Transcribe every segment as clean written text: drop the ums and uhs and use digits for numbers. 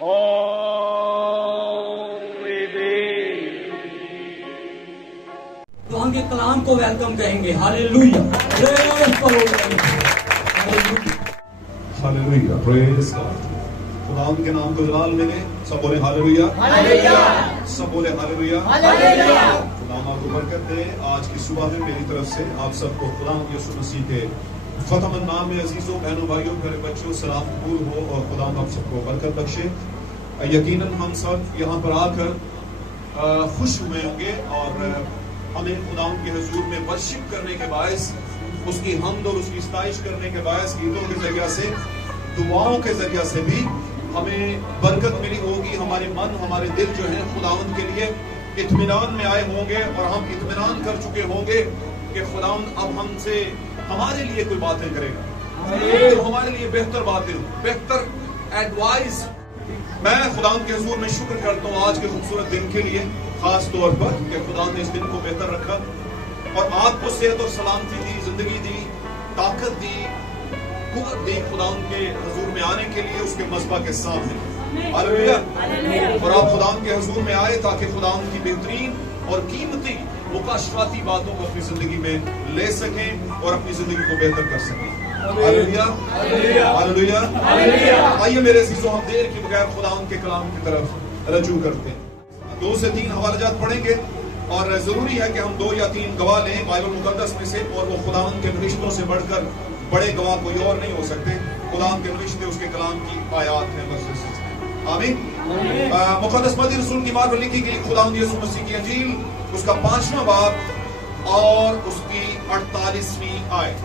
تو ہم یہ کلام کو ویلکم کہیں گے. ہاللیلویا. ہاللیلویا. پریز گاڈ. خدا ان کے نام کو جلال ملے. سب بولے ہاللیلویا. ہاللیلویا. سب بولے ہاللیلویا. ہاللیلویا. خدا آپ کو برکت دے. آج کی صبح میں میری طرف سے آپ سب کو خدا یسوع مسیح کے فتح مند نام میں عزیزوں بہنوں بھائیوں پیارے بچوں سلام قبول ہو اور خدا آپ سب کو برکت بخشے. یقیناً ہم سب یہاں پر آ کر خوش ہوئے ہوں گے اور ہمیں خدا کے حضور میں ورشپ کرنے کے باعث اس کی حمد اور اس کی ستائش کرنے کے باعث گیتوں کے ذریعہ سے دعاؤں کے ذریعہ سے بھی ہمیں برکت ملی ہوگی. ہمارے من ہمارے دل جو ہیں خداوند کے لیے اطمینان میں آئے ہوں گے اور ہم اطمینان کر چکے ہوں گے کہ خداوند اب ہم سے ہمارے لیے کوئی باتیں کرے گا, ہمارے لیے بہتر باتیں, بہتر ایڈوائز. میں خداوند کے حضور میں شکر کرتا ہوں آج کے خوبصورت دن کے لیے, خاص طور پر کہ خدا نے اس دن کو بہتر رکھا اور آپ کو صحت اور سلامتی دی, زندگی دی, طاقت دی, قوت دی خدا ان کے حضور میں آنے کے لیے اس کے مذبح کے سامنے. ہاللیلویا. اور آپ خدا ان کے حضور میں آئے تاکہ خدا ان کی بہترین اور قیمتی مکاشفاتی باتوں کو اپنی زندگی میں لے سکیں اور اپنی زندگی کو بہتر کر سکیں. ہاللیلویا. ہاللیلویا. آئیے میرے عزیزوں ہم دیر کے بغیر خدا ان کے کلام کی طرف رجوع کرتے ہیں. 2 سے 3 حوالہ جات پڑھیں گے اور ضروری ہے کہ ہم 2 یا 3 گواہ لیں بائبل مقدس میں سے, اور وہ خداوند کے نوشتوں سے بڑھ کر بڑے گواہ کوئی اور نہیں ہو سکتے. خداوند کے نوشتے اس کے کلام کی آیات ہیں بس. آمین. مقدس مدی رسول کی مارفت لکھی گئی خداوند یسوع مسیح کی انجیل اس کا 5واں باب اور اس کی 48ویں آیت.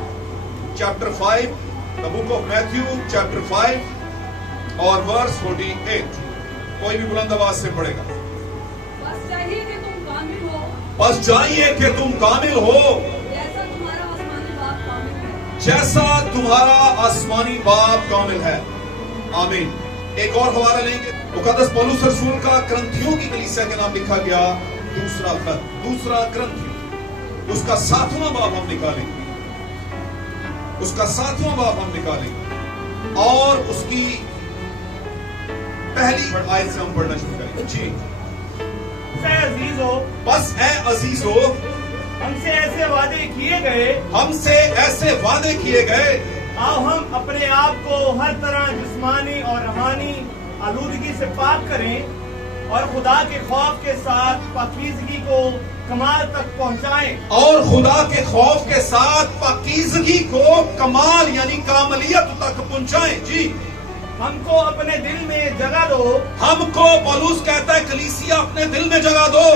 Chapter 5 the book of Matthew chapter 5 اور verse 48. کوئی بھی بلند آواز سے پڑھے گا. بس چاہیے کہ تم کامل ہو, بس چاہیے کہ تم کامل ہو جیسا تمہارا آسمانی باپ کامل ہے. جیسا تمہارا آسمانی باپ کامل ہے. آمین. ایک اور حوالہ لیں گے مقدس پولس رسول کا کرنتھیوں کی کلیسیا کے نام لکھا گیا دوسرا خط, دوسرا کرنتھی, اس کا 7واں باب ہم نکالیں گے, اس کا 7واں باب ہم نکالیں گے اور اس کی پہلی آیت سے ہم پڑھنا شروع کریں گے. جی. اے عزیزو, بس اے عزیزو, ہم سے ایسے وعدے کیے گئے, ہم سے ایسے وعدے کیے گئے, آؤ ہم اپنے آپ کو ہر طرح جسمانی اور روحانی آلودگی سے پاک کریں اور خدا کے خوف کے ساتھ پاکیزگی کو کمال تک پہنچائیں. اور خدا کے خوف کے ساتھ پاکیزگی کو کمال یعنی کاملیت تک پہنچائیں. جی. ہم کو اپنے دل میں جگہ دو, ہم کو پولس کہتا ہے کلیسیا اپنے دل میں جگہ دو.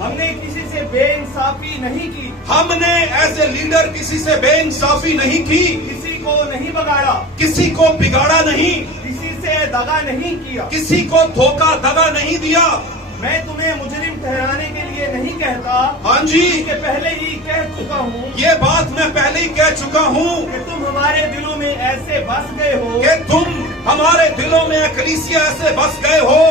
ہم نے کسی سے بے انصافی نہیں کی, ہم نے ایز اے لیڈر کسی سے بے انصافی نہیں کی, کسی کو نہیں بگاڑا, کسی کو بگاڑا نہیں, کسی سے دغا نہیں کیا. کسی کو دھوکہ دغا نہیں دیا. میں تمہیں مجرم ٹھہرانے کے لیے نہیں کہتا, ہاں جی, کہ پہلے ہی کہہ چکا ہوں یہ بات میں پہلے ہی کہہ چکا ہوں کہ تم ہمارے دلوں میں ایسے بس گئے ہو کہ تم ہمارے دلوں میں کلیسیا ایسے بس گئے ہو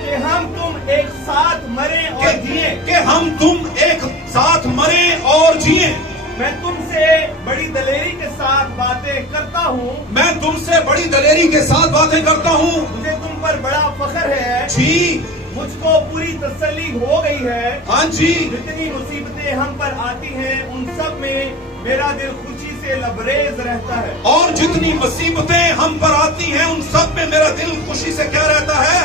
کہ ہم تم ایک ساتھ مریں اور جئیں. کہ ہم تم ایک ساتھ مریں اور جئیں. میں تم سے بڑی دلیری کے ساتھ باتیں کرتا ہوں, میں تم سے بڑی دلیری کے ساتھ باتیں کرتا ہوں. مجھے تم پر بڑا فخر ہے. جی. مجھ کو پوری تسلی ہو گئی ہے. ہاں جی. جتنی مصیبتیں ہم پر آتی ہیں ان سب میں میرا دل خوشی سے لبریز رہتا ہے. اور جتنی مصیبتیں ہم پر آتی ہیں ان سب میں میرا دل خوشی سے کیا رہتا ہے؟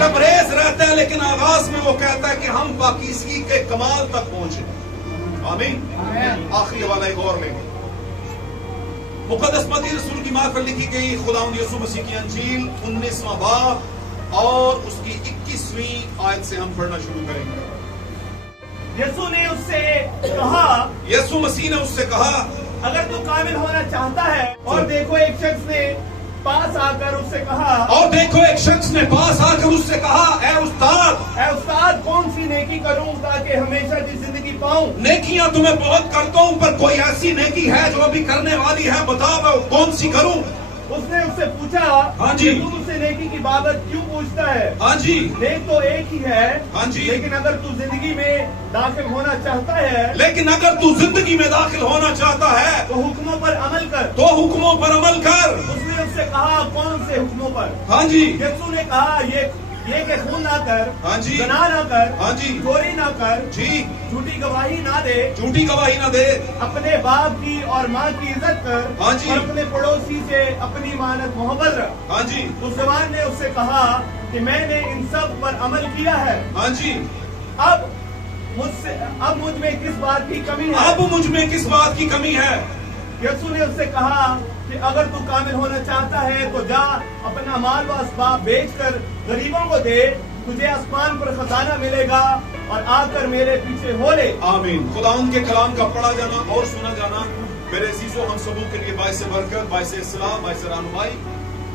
لبریز رہتا ہے. لیکن آغاز میں وہ کہتا ہے کہ ہم پاکیزگی کے کمال تک پہنچے. آمین. آخری حوالہ ایک اور لیں گے. مقدس متی رسول کی مارفت لکھی گئی خداوند یسوع مسیح کی انجیل 19واں باب اور اس کی 21ویں آیت سے ہم پڑھنا شروع کریں گے. یسوع نے اس سے کہا, یسوع مسیح نے اس سے کہا, اگر تو کامل ہونا چاہتا ہے. اور دیکھو ایک شخص نے پاس آ کر اس سے کہا, اور دیکھو ایک شخص نے پاس آ کر اس سے کہا, اے استاد کون سی نیکی کروں تاکہ ہمیشہ کی زندگی پاؤں؟ نیکیاں تو میں بہت کرتا ہوں پر کوئی ایسی نیکی ہے جو ابھی کرنے والی ہے, بتا میں کون سی کروں؟ उसने उससे पूछा हाँ जी। कि तू मुझसे नेकी की बाबत क्यों पूछता है? हाँ जी, नेक तो एक ही है, हाँ जी। लेकिन अगर तू जिंदगी में दाखिल होना चाहता है लेकिन अगर तू जिंदगी में दाखिल होना चाहता है तो हुक्मों पर अमल कर। तो हुक्मों पर अमल कर। उसने उससे कहा, कौन से हुक्मों पर? हाँ जी, यीशु ने कहा, ये कि खून ना कर, हाँ जी। ज़िना ना कर, हाँ जी। चोरी ना कर, जी, झूठी गवाही ना दे, झूठी गवाही ना दे, अपने बाप की और माँ की इज्जत कर, हाँ जी। और अपने पड़ोसी से अपनी मानत मोहब्बत रख। हाँ जी, उस जवान ने उससे कहा कि मैंने इन सब पर अमल किया है। हाँ जी। अब मुझ में किस बात की कमी है? अब मुझ में किस बात की कमी है? यीशु ने उससे कहा कि अगर तू कामिल होना चाहता है तो जा, अपना माल व असबाब बेचकर गरीबों को दे, तुझे आसमान पर खजाना मिलेगा, और आकर मेरे पीछे हो ले। आमीन। खुदावंद के कलाम का पढ़ा जाना और सुना जाना मेरे अजीजों हम सबों के लिए बाइस बरकत, बाइस इस्लाह, बाइस रहनुमाई,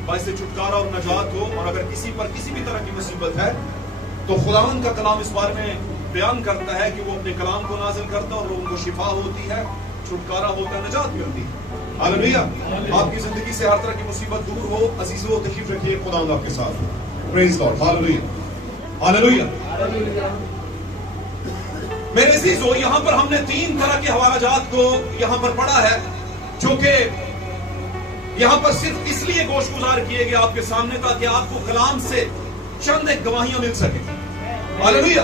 बाइस छुटकारा और नजात हो। और अगर किसी पर किसी भी तरह की मुसीबत है तो खुदावंद का कलाम इस बारे में बयान करता है कि वो अपने कलाम को नाजिल करता है और लोगों को शिफा होती है, छुटकारा होता है, नजात मिलती है। हालेलुया। आपकी जिंदगी से हर तरह की मुसीबत दूर हो। अजीजों तशरीफ रखिए, खुदावंद आपके साथ हो। Praise God. Hallelujah, hallelujah. मेरे अजीजों, यहाँ पर हमने 3 तरह के हवालाजात को यहाँ पर पढ़ा है, जो कि यहाँ पर सिर्फ इसलिए गोशगुजार किए गए आपके सामने ताकि आपको कलाम से चंद एक गवाहियां मिल सके। हालेलुया।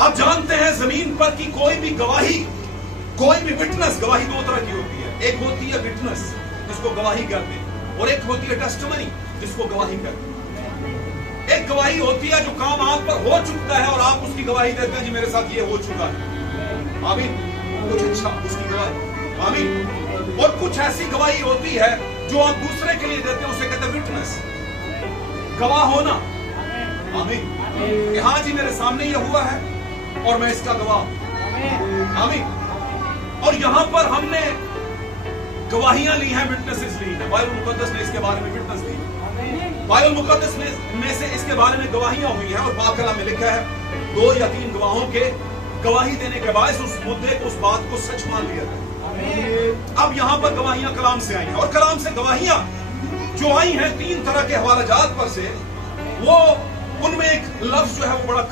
आप जानते हैं जमीन पर की कोई भी गवाही, कोई भी विटनेस, गवाही 2 तरह की होती है। एक होती है विटनेस, जिसको गवाही कहते हैं, और एक होती है टेस्टिमनी, जिसको गवाही कहते हैं। एक गवाही होती है जो काम आप पर हो चुका है और आप उसकी गवाही देते हैं, जी मेरे साथ ये हो चुका है। आमीन। कुछ अच्छा उसकी गवाही। आमीन। और कुछ ऐसी गवाही होती है जो आप दूसरे के लिए देते हैं, उसे कहते हैं विटनेस, गवाह होना। आमीन। कि हाँ जी मेरे सामने ये हुआ है और मैं इसका गवाह। आमीन। और यहां पर हमने गवाहियां ली हैं, विटनेसेस ली हैं। बाइबल मुकद्दस ने इसके बारे में विटनेस दी। बाइबल मुकद्दस में से इसके बारे में गवाहियां हुई हैं, और पाक कलाम में लिखा है 2 या 3 गवाहों के गवाही देने के बाद उस मुद्दे को, उस बात को सच मान लिया जाए। अब यहां पर गवाहियां कलाम से आई हैं, और कलाम से गवाहियां जो आई हैं 3 तरह के हवालाजात पर से, वो उनमें एक लफ्ज जो है वो बड़ा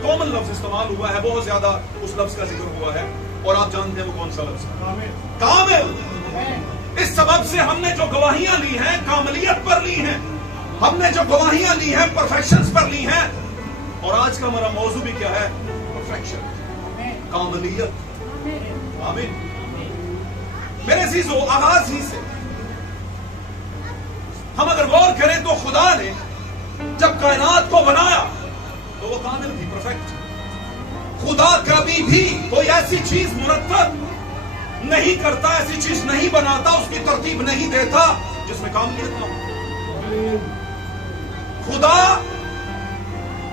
कॉमन लफ्ज इस्तेमाल हुआ है, बहुत ज्यादा उस लफ्ज का जिक्र हुआ है, और आप जानते हैं वो कौन सा लफ्ज है? कामिल। इस सबब से हमने जो गवाहियां ली हैं कामलियत पर ली हैं, हमने जो गवाहियां ली हैं परफेक्शंस पर ली हैं। और आज का हमारा मौजू भी क्या है? परफेक्शन, कामलियत। आमीन। मेरे अजीजों, आगाज ही से हम अगर गौर करें तो खुदा ने जब कायनात को बनाया तो वो कामिल थी, परफेक्ट। खुदा कभी भी कोई ऐसी चीज मुरत्तब नहीं करता, ऐसी चीज नहीं बनाता, उसकी तरतीब नहीं देता जिसमें कामलियत ना हो। खुदा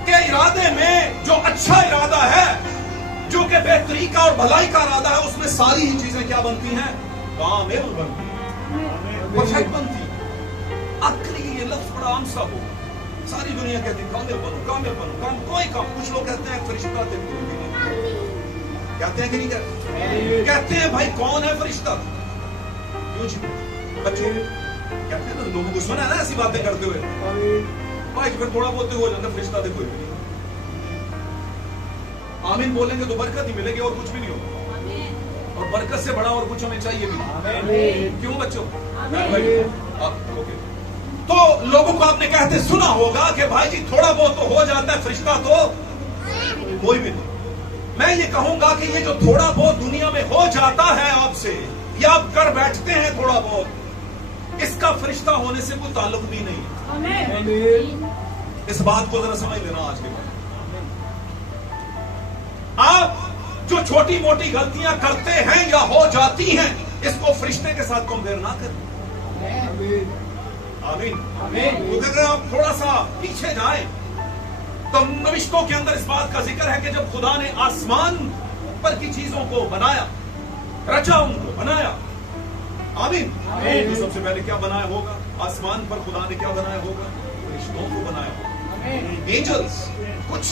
के इरादे में जो अच्छा इरादा है, जो कि बेहतरी का और भलाई का इरादा है, उसमें सारी ही चीजें क्या बनती हैं? कामिल बनती हैं, परफेक्ट बनती हैं। आखिरी ये लफ्ज बड़ा आम सा हो, सारी दुनिया कहती है कामिल बनो, कामिल बनो, काम कोई काम। कुछ लोग कहते हैं फरिश्ता थे, कहते हैं कि नहीं कहते? कहते हैं भाई कौन है फरिश्ता? क्यों जी बच्चों कहते हैं ना, लोगों को सुना है ना ऐसी बातें करते हुए, भाई फिर थोड़ा बहुत हो जाता फरिश्ता थे कोई भी। आमीन बोलेंगे तो बरकत ही मिलेगी और कुछ भी नहीं होगा, और बरकत से बड़ा और कुछ हमें चाहिए भी। क्यों बच्चों? ओके। तो लोगों को आपने कहते सुना होगा कि भाई जी थोड़ा बहुत तो हो जाता है, फरिश्ता तो कोई भी नहीं। मैं ये कहूंगा कि ये जो थोड़ा बहुत दुनिया में हो जाता है आपसे, या आप कर बैठते हैं थोड़ा बहुत, इसका फरिश्ता होने से कोई ताल्लुक भी नहीं। इस बात को जरा समझ लेना आज के बाद। आप जो छोटी मोटी गलतियां करते हैं या हो जाती हैं, इसको फरिश्ते के साथ कंपेयर ना करें। आमीन। तो अगर आप थोड़ा सा पीछे जाएं तो नविश्तों के अंदर इस बात का जिक्र है कि जब खुदा ने आसमान पर की चीजों को बनाया, रचा, उनको बनाया। आमीन। तो सबसे पहले क्या बनाया होगा? आसमान पर खुदा ने क्या बनाया होगा? फरिश्तों को बनाया होगा, एंजल्स। कुछ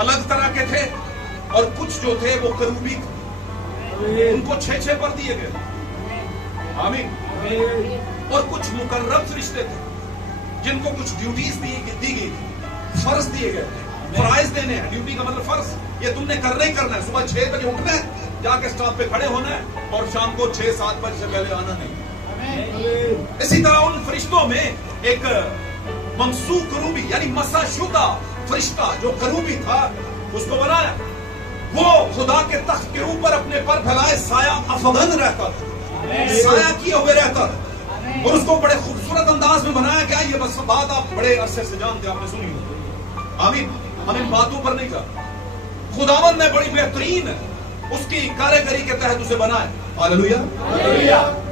अलग तरह के थे और कुछ जो थे वो करूबी, उनको 6 पर दिए गए। आमीन। और कुछ मुकर्रब फरिश्ते थे जिनको कुछ ड्यूटीज दी गई थी, फर्ज दिए गए थे, फराइज देने हैं। ड्यूटी का मतलब फर्ज, ये तुमने करना ही करना है। सुबह 6 बजे उठना है, जाके स्टॉप पे खड़े होना है, और शाम को 6-7 बजे से पहले आना नहीं। इसी तरह उन फरिश्तों में एक ममसूक करूबी यानी मसाशुदा फरिश्ता जो करूबी था, उसको बनाया। वो खुदा के तख्त के ऊपर अपने पर फैलाए साया अफगन रहता था, साया किए हुए रहता था, और उसको बड़े खूबसूरत अंदाज में बनाया गया। ये बस बात आप बड़े अरसे से जानते, आपने सुनी हो। आमीन। हम इन बातों पर नहीं कर, खुदावन ने बड़ी बेहतरीन उसकी कारीगरी के तहत उसे बनाया। हालेलुया।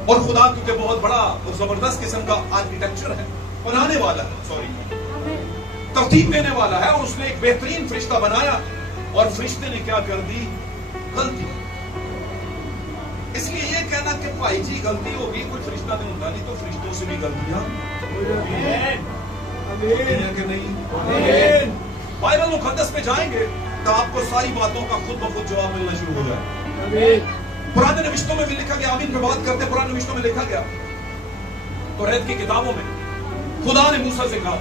और खुदा क्योंकि बहुत बड़ा और जबरदस्त किस्म का आर्किटेक्चर है, बनाने वाला है, तरतीब देने वाला है, और उसने एक बेहतरीन फरिश्ता बनाया। और फरिश्ते ने क्या कर दी? गलती। इसलिए ये कहना कि भाई जी गलती होगी, कोई फरिश्ता नहीं होता, नहीं तो फरिश्तों से भी गलतियां कि नहीं। बाइबल मुकद्दस पे जाएंगे तो आपको सारी बातों का खुद ब खुद जवाब मिलना शुरू हो जाए। पुराने निविष्टों में भी लिखा गया, आमीन पे बात करते, पुराने निविष्टों में लिखा गया, तौरात की किताबों में खुदा ने मूसा से कहा,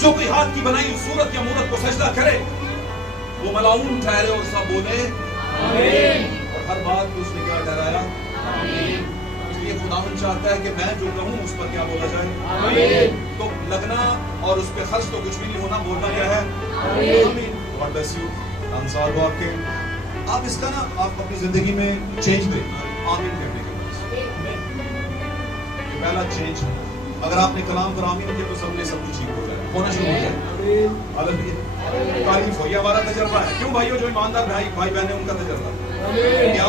जो कोई हाथ की बनाई सूरत या मूरत को सजदा करे वो मलाऊन ठहरे, और सब बोले आमीन। और हर बात को उसने क्या ठहराया? आमीन। इसलिए खुदावन चाहता है कि मैं जो कहूं उस पर क्या बोला जाए? आमीन। तो लगना और उस पर खर्च तो कुछ भी नहीं होना, बोलना क्या है? आमीन। God bless you. आंसर हो आपके, आप इसका ना आप अपनी जिंदगी में चेंज दें आमीन कहने के बाद। पहला चेंज, अगर आपने कलाम पर आमीन किया तो सब कुछ ठीक हो जाए, होना शुरू हो जाए। हालेलुया। तारीफ हो, ये हमारा तजर्बा है। क्यों भाइयों, जो ईमानदार भाई बहन है उनका तजर्बा।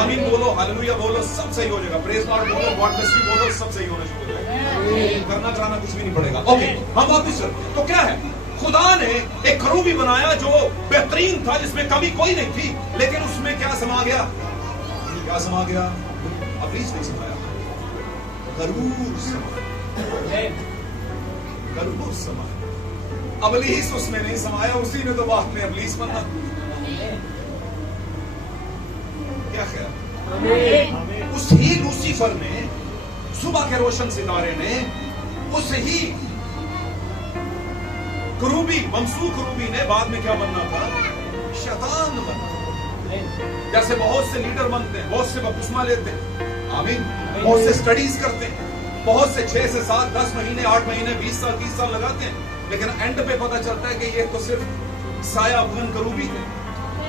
आमीन बोलो, हालेलुया बोलो, सब सही हो जाएगा। प्रेज गॉड बोलो, गॉड ब्लेस यू बोलो, सब सही होना शुरू हो जाएगा। करना चाहना कुछ भी नहीं पड़ेगा। ओके, हम वापस चलते। तो क्या है, खुदा ने एक खरूबी बनाया जो बेहतरीन था, जिसमें कमी कोई नहीं थी, लेकिन उसमें क्या समा गया? क्या समा गया? अबलीस नहीं समाया, गरूर समाया। गरूर समाया, अबलीस उसमें नहीं समाया, उसी ने तो बाद में अबलीस बना। क्या ख्याल? उस ही लूसीफर ने, सुबह के रोशन सितारे ने, उस ही करूबी, ममसूक करूबी ने बाद में क्या बनना था? शैतान बनना। जैसे बहुत से लीडर बनते हैं, बहुत से बपतिस्मा लेते हैं, आमीन, बहुत से स्टडीज करते हैं, बहुत से 6 से 7, 10 महीने, 8 महीने, 20 साल, 30 साल लगाते हैं, लेकिन एंड पे पता चलता है कि ये तो सिर्फ साया अफगन करूबी है।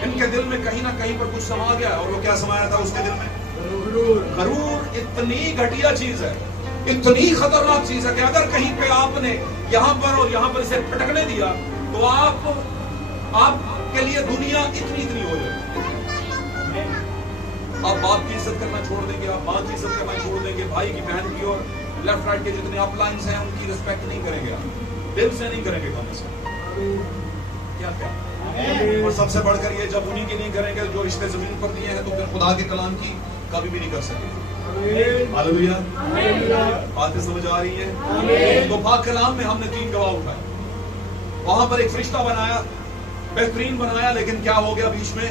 इनके दिल में कहीं ना कहीं पर कुछ समा गया, और वो क्या समाया था उसके दिल में? गरूर। इतनी घटिया चीज है, इतनी खतरनाक चीज है कि अगर कहीं पे आपने यहां पर और यहां पर इसे फटकने दिया तो आपके लिए दुनिया इतनी हो जाएगी। आप बाप की इज्जत करना छोड़ देंगे, आप माँ की इज्जत करना छोड़ देंगे, भाई की, बहन की, और लेफ्ट राइट के जितने अपलाइंस हैं उनकी रिस्पेक्ट नहीं करेंगे, आप दिल से नहीं करेंगे कम से क्या। और सबसे बढ़कर ये, जब उन्हीं की नहीं करेंगे जो रिश्ते जमीन पर दिए हैं, तो फिर खुदा के कलाम की कभी भी नहीं कर सकेंगे। हालेलुया। बातें समझ आ रही है? तो पाक कलाम में हमने 3 गवाह उठाए, वहां पर एक फरिश्ता बनाया, बेहतरीन बनाया, लेकिन क्या हो गया? बीच में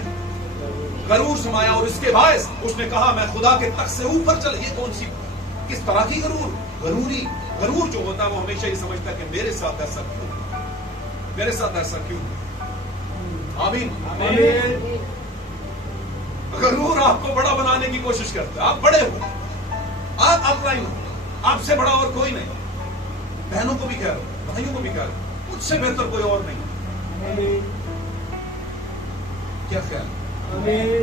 गरूर समाया, और इसके बायस उसने कहा मैं खुदा के तख्त से ऊपर चल। ये कौन सी, किस तरह की गरूर? गरूर जो होता है वो हमेशा ये समझता है कि मेरे साथ ऐसा क्यों, मेरे साथ ऐसा क्यों। आमीन। गरूर आपको बड़ा बनाने की कोशिश करता है। आप बड़े हो, आप अपलाइन हो, आपसे बड़ा और कोई नहीं। बहनों को भी कह रहा हूं, भाइयों को भी कह रहा हूं, मुझसे बेहतर कोई और नहीं। क्या ख्याल?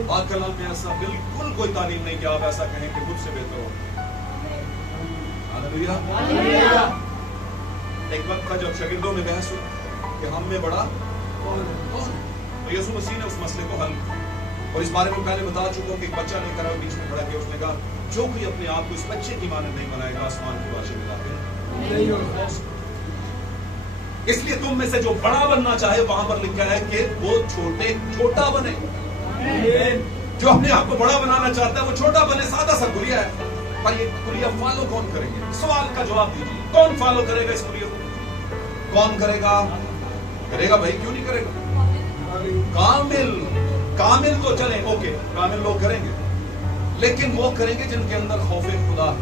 पाक कलाम में ऐसा बिल्कुल कोई तालीम नहीं कि आप ऐसा कहें कि मुझसे बेहतर हो। हालेलुया। एक वक्त था जब शागिर्दों में बहस हुई कि हम में बड़ा कौन? तो यीशु मसीह ने उस मसले को हल किया, और इस बारे में पहले बता चुका हूं कि एक बच्चा नहीं करा, बीच में खड़ा किया, उसने कहा जो कोई अपने आप को इस बच्चे की मानद नहीं बनाएगा, आसमान की बादशाही में दाखिल नहीं होगा। इसलिए तुम में से जो बड़ा बनना चाहे, वहां पर लिखा है कि वो छोटा बने। जो अपने आप को बड़ा बनाना चाहता है वो छोटा बने। सादा सा कुलिया है, पर ये कुलिया फॉलो कौन करेंगे? सवाल का जवाब दीजिए, कौन फॉलो करेगा इस कुलिया को? कौन करेगा? करेगा भाई, क्यों नहीं करेगा? कामिल तो चले, ओके, कामिल लोग करेंगे, लेकिन वो करेंगे जिनके अंदर खौफ खुदा है।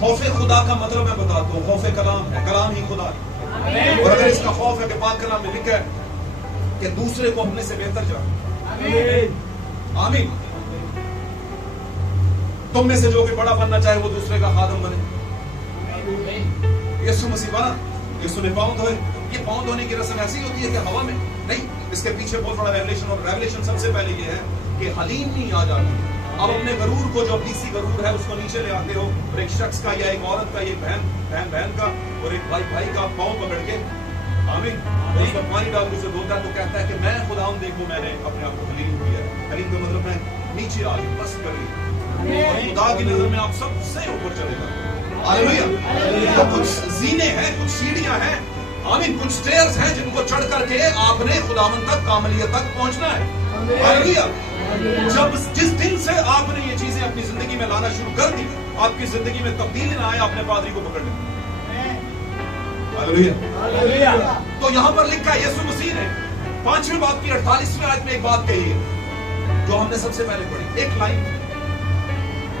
खौफ खुदा का मतलब मैं बताता हूँ, खौफ कलाम है, कलाम ही खुदा है। और अगर इसका खौफ है कि पाक कलाम में लिखा है कि दूसरे को अपने से बेहतर जानो। आमीन। तुम में से जो भी बड़ा बनना चाहे वो दूसरे का खादम बने। यीशु मसीह बना, यीशु ने पाँव धोए। ये पाँव धोने की रस्म ऐसी होती है कि हवा में नहीं, इसके पीछे बहुत बड़ा रेवलेशन, और रेवलेशन सबसे पहले ये है कि हलीम नहीं आ जाती। अब अपने गरूर को, जो अपनी सी गरूर है, उसको नीचे ले आते हो, और एक शख्स का या एक औरत का, एक बहन का और एक भाई का पाँव पकड़ के, आमीन, उसमें पानी डाल के उसे धोता है, तो कहता है कि मैं खुदावंद देखो मैंने अपने आप को हलीम किया है। हलीम का मतलब मैं नीचे आ गई, बस कर ली, और खुदा की नजर में आप सबसे ऊपर चलेगा। हालेलुया। तो कुछ जीने हैं, कुछ सीढ़ियां हैं, आमीन, कुछ स्टेयर्स हैं जिनको चढ़ करके आपने खुदावंद तक, कामलियत तक पहुंचना है। हालेलुया। जब जिस दिन से आपने ये चीजें अपनी जिंदगी में लाना शुरू कर दी, आपकी जिंदगी में तब्दीली ना आए, अपने पादरी को पकड़ लें। हालेलुया। तो यहां पर लिखा है, यीशु मसीह ने 5वें बाब की 48वें आयत में एक बात कही है जो हमने सबसे पहले पढ़ी। एक लाइन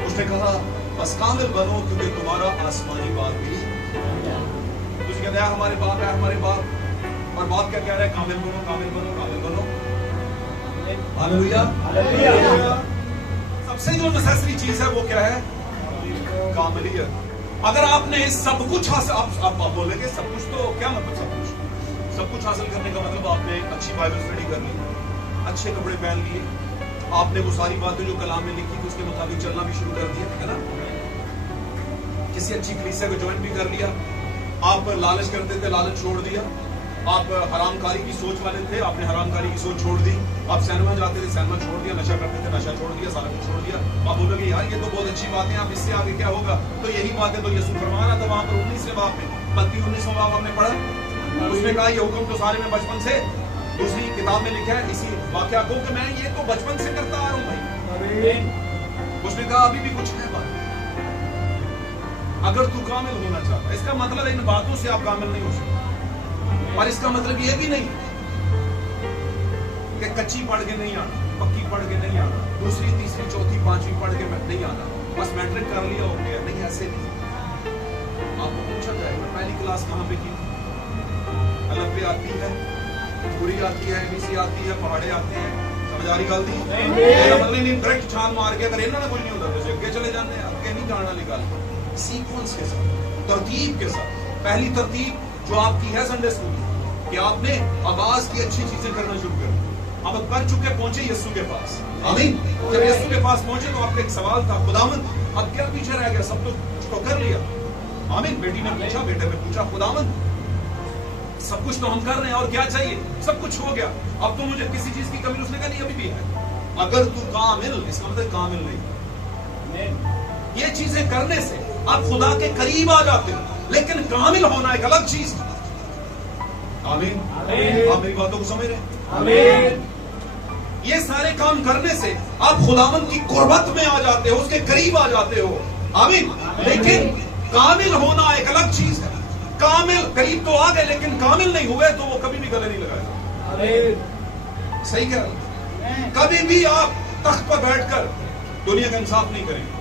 उसने कहा, बस कामिल बनो क्योंकि तुम्हारा आसमानी बाप भी। कुछ कहते हैं हमारे बाप है, हमारे बाप, और बाप क्या कह रहा है? कामिल बनो, कामिल बनो, कामिल बनो। हालेलुया। सबसे जो नेसेसरी चीज है वो क्या है? कामलियत। अगर आपने सब कुछ हासिल, आप बोलेंगे सब कुछ, तो क्या मतलब सब कुछ? सब कुछ हासिल करने का मतलब आपने अच्छी बाइबल स्टडी कर ली, अच्छे कपड़े पहन लिए, आपने वो सारी बातें जो कलाम में लिखी थी उसके मुताबिक चलना भी शुरू कर दिया, है ना? किसी अच्छी कलीसिया को ज्वाइन भी कर लिया, आप लालच करते थे, लालच छोड़ दिया, आप हरामकारी की सोच वाले थे, आपने हरामकारी की सोच छोड़ दी, आप सिनेमा जाते थे, सिनेमा छोड़ दिया, नशा करते थे, नशा छोड़ दिया, सारा कुछ छोड़ दिया। आप बोलोगे यार ये तो बहुत अच्छी बात है, आप इससे आगे क्या होगा? तो यही बात है तो यीशु फरमा रहा था वहां पर 19वें बाब में, मत्ती 19वां बाब हमने पढ़ा, उसने कहा ये हुक्म तो सारे में बचपन से, दूसरी किताब में लिखा है इसी वाक्या को कि मैं ये तो बचपन से करता आ रहा हूं भाई। उसने कहा अभी भी कुछ है बात, अगर तू कामिल होना चाहता है, इसका मतलब इन बातों से आप कामिल नहीं हो सकते, और इसका मतलब ये भी नहीं कि कच्ची पढ़ के नहीं आना, पक्की पढ़ के नहीं आना, दूसरी तीसरी चौथी पांचवी पढ़ के नहीं आना, बस मैट्रिक कर लिया हो गया, नहीं, ऐसे नहीं। आपको पूछा जाएगा पहली क्लास कहाँ पे की? अलग पे आती है, पूरी आती है, एबीसी आती है, पहाड़े आते हैं, समझ आ रही गलती? मतलब नहीं, डायरेक्ट छान मार के, अगर इन्होंने कुछ नहीं होता तो अगे चले जाते हैं, अगे नहीं जाना निकाल, सीक्वेंस के साथ, तरतीब के साथ। पहली तरतीब जो आपकी है संडे स्कूल कि आपने आगाज की अच्छी चीजें करना शुरू कर, अब कर चुके, पहुंचे यीशु के पास। आमीन। जब यीशु के पास पहुंचे तो आपका एक सवाल था, खुदावंद अब क्या पीछे रह गया? सब तो कर लिया। आमीन। बेटी ने पूछा, बेटे ने पूछा, खुदावंद सब कुछ तो हम कर रहे हैं और क्या चाहिए? सब कुछ हो गया, अब तो मुझे किसी चीज की कमी। उसने कहा नहीं, अभी भी है। अगर तू कामिल, इसका मतलब कामिल नहीं। ये चीजें करने से आप खुदा के करीब आ जाते हो, लेकिन कामिल होना एक अलग चीज है। आमीन। आप मेरी बातों को समझ रहे हैं? आमीन। ये सारे काम करने से आप खुदावंद की कुर्बत में आ जाते हो, उसके करीब आ जाते हो। आमीन। लेकिन कामिल होना एक अलग चीज है। कामिल करीब तो आ गए, लेकिन कामिल नहीं हुए तो वो कभी भी गले नहीं लगाएगा। सही कह रहा? कभी भी आप तख्त पर बैठकर दुनिया का इंसाफ नहीं करेंगे।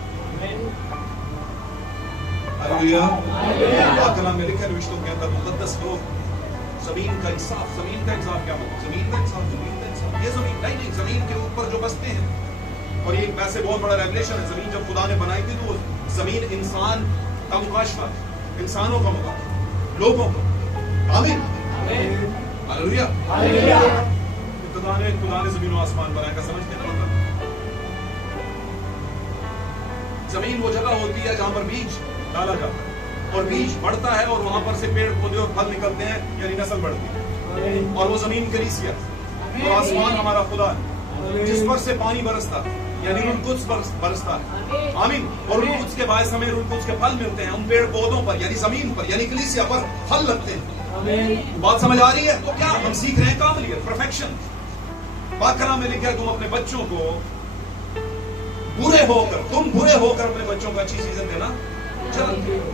कलाम में लिखा है रिश्तों के अंदर मुकद्दस लोग, जमीन का इंसाफ। जमीन का इंसाफ क्या मतलब? जमीन का इंसाफ, जमीन का इंसाफ, ये जमीन नहीं, जमीन के ऊपर जो बसते हैं। और ये वैसे बहुत बड़ा रेवलेशन है। जमीन जब खुदा ने बनाई थी तो जमीन इंसान का मुकाशफा, इंसानों का मुकाशफा, लोगों का। आमीन। हालेलुया। खुदा ने जमीन और आसमान बनाया का समझते ना? मतलब जमीन वो जगह होती है जहां पर बीज डाला जाता है और बीज बढ़ता है और वहां पर से पेड़ पौधे और फल निकलते हैं, यानी नस्ल बढ़ती है। और वो जमीन कलीसिया और आसमान हमारा खुदा है जिस पर से पानी बरसता है, यानी रुल-कुद्स बरसता है। आमीन। और रुल-कुद्स के बायस हमें रुल-कुद्स के फल मिलते हैं, उन पेड़ पौधों पर यानी जमीन पर यानी कलीसिया पर फल लगते हैं। बात समझ आ रही है? तो क्या हम सीख रहे हैं? कामलियत, परफेक्शन। पाक कलाम में लिखा है तुम अपने बच्चों को तुम बुरे होकर अपने बच्चों को अच्छी चीजें देना जानते हो।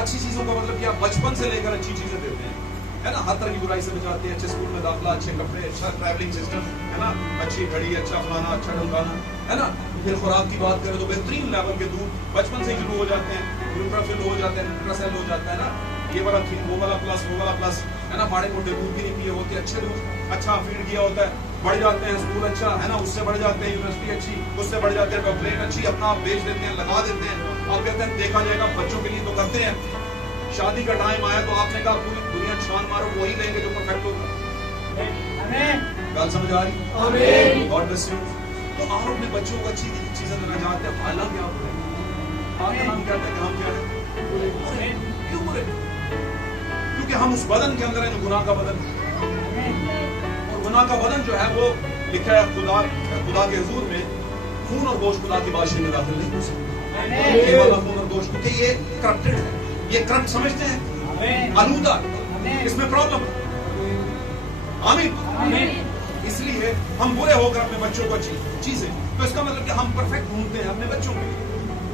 अच्छी चीजों का मतलब क्या? बचपन से लेकर अच्छी चीजें देते हैं, है ना? हर तरह की बुराई से बचाते हैं, अच्छे स्कूल में दाखिला, अच्छे कपड़े, अच्छा ट्रैवलिंग सिस्टम, है ना? अच्छी घड़ी, अच्छा फलाना, अच्छा ढमकाना, है ना? پھر خوراک کی بات کریں تو بہترین لیول کے دودھ بچپن سے شروع ہو جاتے ہیں, نیوٹرافل ہو جاتے ہیں, نیوٹراسیل ہو جاتا ہے نا, یہ والا وہ والا پلس ہے نا, ماڑے موٹے دودھ بھی نہیں پیے ہوتے, اچھے دودھ اچھا فیڈ کیا ہوتا ہے, بڑھ جاتے ہیں, اسکول اچھا ہے نا, اس سے بڑھ جاتے ہیں, یونیورسٹی اچھی اس سے بڑھ جاتے ہیں, ڈاکٹریٹ اچھی, اپنا آپ بیچ دیتے ہیں, لگا دیتے ہیں, اور کہتے ہیں دیکھا جائے گا, بچوں کے لیے تو کرتے ہیں. شادی کا ٹائم آیا تو آپ نے کہا پوری دنیا چھان مارو, وہی لیں گے جو پرفیکٹ ہوگا. گل سمجھ آ رہی؟ God bless you. تو آپ اپنے بچوں کو اچھی چیزیں دینا چاہتے ہیں, حالانکہ آپ کا نام کہتے ہیں کہ ہم کیا ہے, کیوں برے؟ کیونکہ ہم اس بدن کے اندر ہیں جو گناہ کا بدن ہے, اور گناہ کا بدن جو ہے وہ لکھا ہے خدا کے حضور میں خون اور گوشت خدا کی بادشاہی میں داخل نہیں ہو سکتا. یہ والا خون اور گوشت, کیونکہ یہ کرپٹڈ ہے, یہ کرپٹ سمجھتے ہیں, آلودہ, اس میں پرابلم ہے. آمین. اس لیے ہم برے ہو کر اپنے بچوں کو اچھی چیزیں, تو اس کا مطلب کہ ہم پرفیکٹ ڈھونڈتے ہیں اپنے بچوں کے لیے.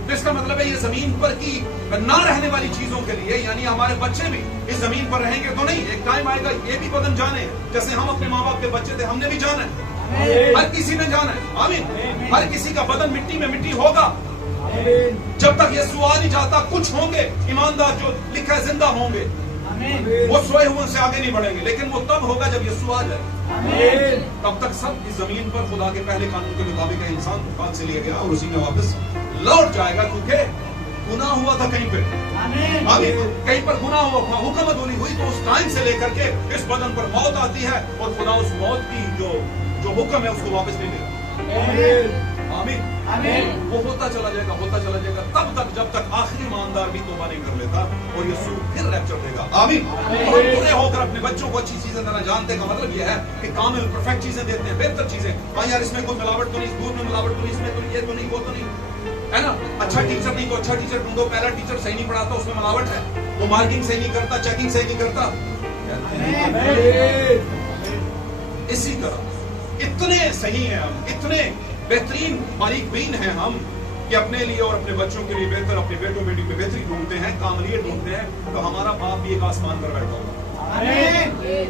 تو اس کا مطلب ہے یہ زمین پر کی نہ رہنے والی چیزوں کے لیے, یعنی ہمارے بچے بھی اس زمین پر رہیں گے تو نہیں, ایک ٹائم آئے گا یہ بھی بدن جانے, جیسے ہم اپنے ماں باپ کے بچے تھے, ہم نے بھی جانا ہے, ہر کسی نے جانا ہے. آمین. ہر کسی کا بدن مٹی میں مٹی ہوگا, جب تک یسوع آ نہیں جاتا. کچھ ہوں گے ایماندار جو لکھا ہے زندہ ہوں گے, وہ سوئے ہوئے سے آگے نہیں بڑھیں گے, لیکن وہ تب ہوگا جب یسوع آ جائے. تب تک سب اس زمین پر خدا کے پہلے قانون کے مطابق انسان خاک سے لیا گیا اور اسی میں واپس لوٹ جائے گا, کیونکہ گناہ ہوا تھا کہیں پہ. آمین. کہیں پر گناہ ہوا تھا, حکم ادھوری ہوئی, تو اس ٹائم سے لے کر کے اس بدن پر موت آتی ہے, اور خدا اس موت کی جو حکم ہے اس کو واپس نہیں لے. آمین. وہ ہوتا چلا جائے گا تب تک جب تک آخری ایماندار بھی توبہ نہیں کر لیتا, اور یسوع پھر ریپچر دے گا. آمین. اور پورے ہو کر اپنے بچوں کو اچھی چیزیں دینا جانتے کا مطلب یہ ہے کہ کامل پرفیکٹ چیزیں دیتے ہیں, بہتر چیزیں. ہاں یار اس میں کوئی ملاوٹ تو نہیں, دودھ میں ملاوٹ تو نہیں, اس میں تو یہ تو نہیں, وہ تو نہیں, ہے نا. اچھا ٹیچر نہیں تو اچھا ٹیچر ڈھونڈو, پہلا ٹیچر صحیح نہیں پڑھاتا, اس میں ملاوٹ ہے, وہ مارکنگ صحیح نہیں کرتا, چیکنگ صحیح نہیں کرتا. اسی طرح اتنے صحیح ہیں ہم, اتنے بہترین باریک بین ہیں ہم کہ اپنے لیے اور اپنے بچوں کے لیے بہتر, اپنے بیٹوں بیٹی پہ بہتری ڈھونڈتے ہیں, کاملیت ڈھونڈتے ہیں. تو ہمارا باپ بھی ایک آسمان پر بیٹھا ہوگا,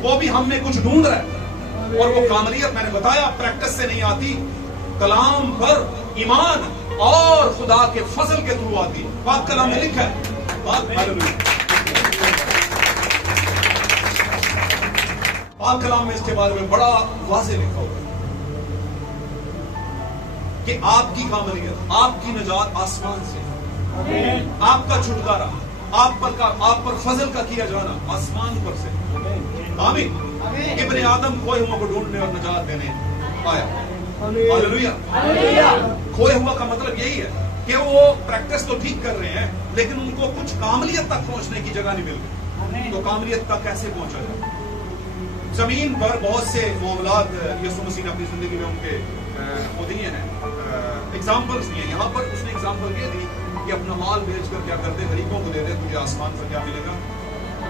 وہ بھی ہم میں کچھ ڈھونڈ رہا ہے, اور وہ کاملیت میں نے بتایا پریکٹس سے نہیں آتی, کلام پر ایمان اور خدا کے فضل کے تھرو آتی. پاک کلام میں لکھا ہے, پاک کلام میں اس کے بارے میں بڑا واضح لکھا ہوا کہ آپ کی کاملیت, آپ کی نجات آسمان سے, آپ کا چھٹکارا, آپ پر فضل کا کیا جانا آسمان پر سے. آمین. ابن آدم کھوئے ہوا کو ڈھونڈنے اور نجات دینے آیا. ہاللویا. کھوئے ہوا کا مطلب یہی ہے کہ وہ پریکٹس تو ٹھیک کر رہے ہیں, لیکن ان کو کچھ کاملیت تک پہنچنے کی جگہ نہیں مل گئی. تو کاملیت تک کیسے پہنچا جائے؟ زمین پر بہت سے معاملات یسوع مسیح نے اپنی زندگی میں ان کے وہ دیے ہیں, ایگزامپلس دیے. یہاں پر اس نے ایگزامپل یہ دی کہ اپنا مال بیچ کر کیا کرتے, غریبوں کو دے دے, تجھے آسمان پر کیا ملے گا,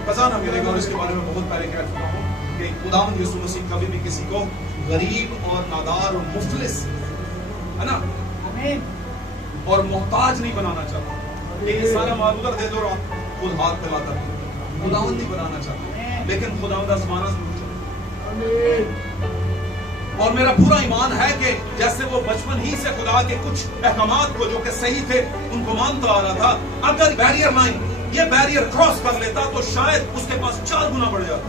خزانہ ملے گا. اور اس کے بارے میں بہت پہلے کہہ چکا ہوں کہ خداوند یسوع مسیح کبھی بھی کسی کو غریب اور نادار اور مفلس, ہے نا, اور محتاج نہیں بنانا چاہتا. یہ سارا مال ادھر دے دو اور آپ خود ہاتھ پھیلاتا ہے, خداوند نہیں بنانا چاہتا, لیکن خداوند آسمانہ ضرور. اور میرا پورا ایمان ہے کہ جیسے وہ بچپن ہی سے خدا کے کچھ احکامات کو جو کہ صحیح تھے ان کو مانتا آ رہا تھا, اگر بیریئر لائن یہ بیریئر کراس کر لیتا تو شاید اس کے پاس 4 گنا بڑھ جاتا.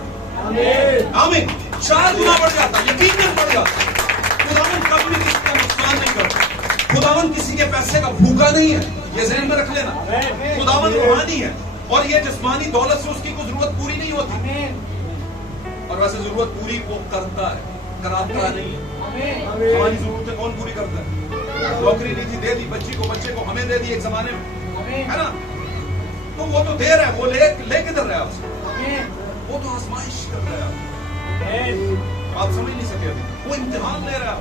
آمین. 4 گنا بڑھ جاتا, یقیناً بڑھ جاتا. خداوند کبھی کسی کا نقصان نہیں کرتا, خداوند کسی کے پیسے کا بھوکا نہیں ہے, یہ ذہن میں رکھ لینا. خداوند روحانی ہے, اور یہ جسمانی دولت سے اس کی کوئی ضرورت پوری نہیں ہوتی, اور ویسے ضرورت پوری وہ کرتا ہے, کراتا نہیں ہے. ہماری ضرورتیں کون پوری کرتا ہے؟ نوکری نہیں تھی, دے دی بچے کو ہمیں دے دی ایک زمانے میں, ہے نا. تو وہ تو دے رہا ہے, وہ لے کے در رہا ہے آپ سے, وہ تو آزمائش کر رہا ہے. آپ سمجھ نہیں سکے ابھی, وہ امتحان لے رہا ہے,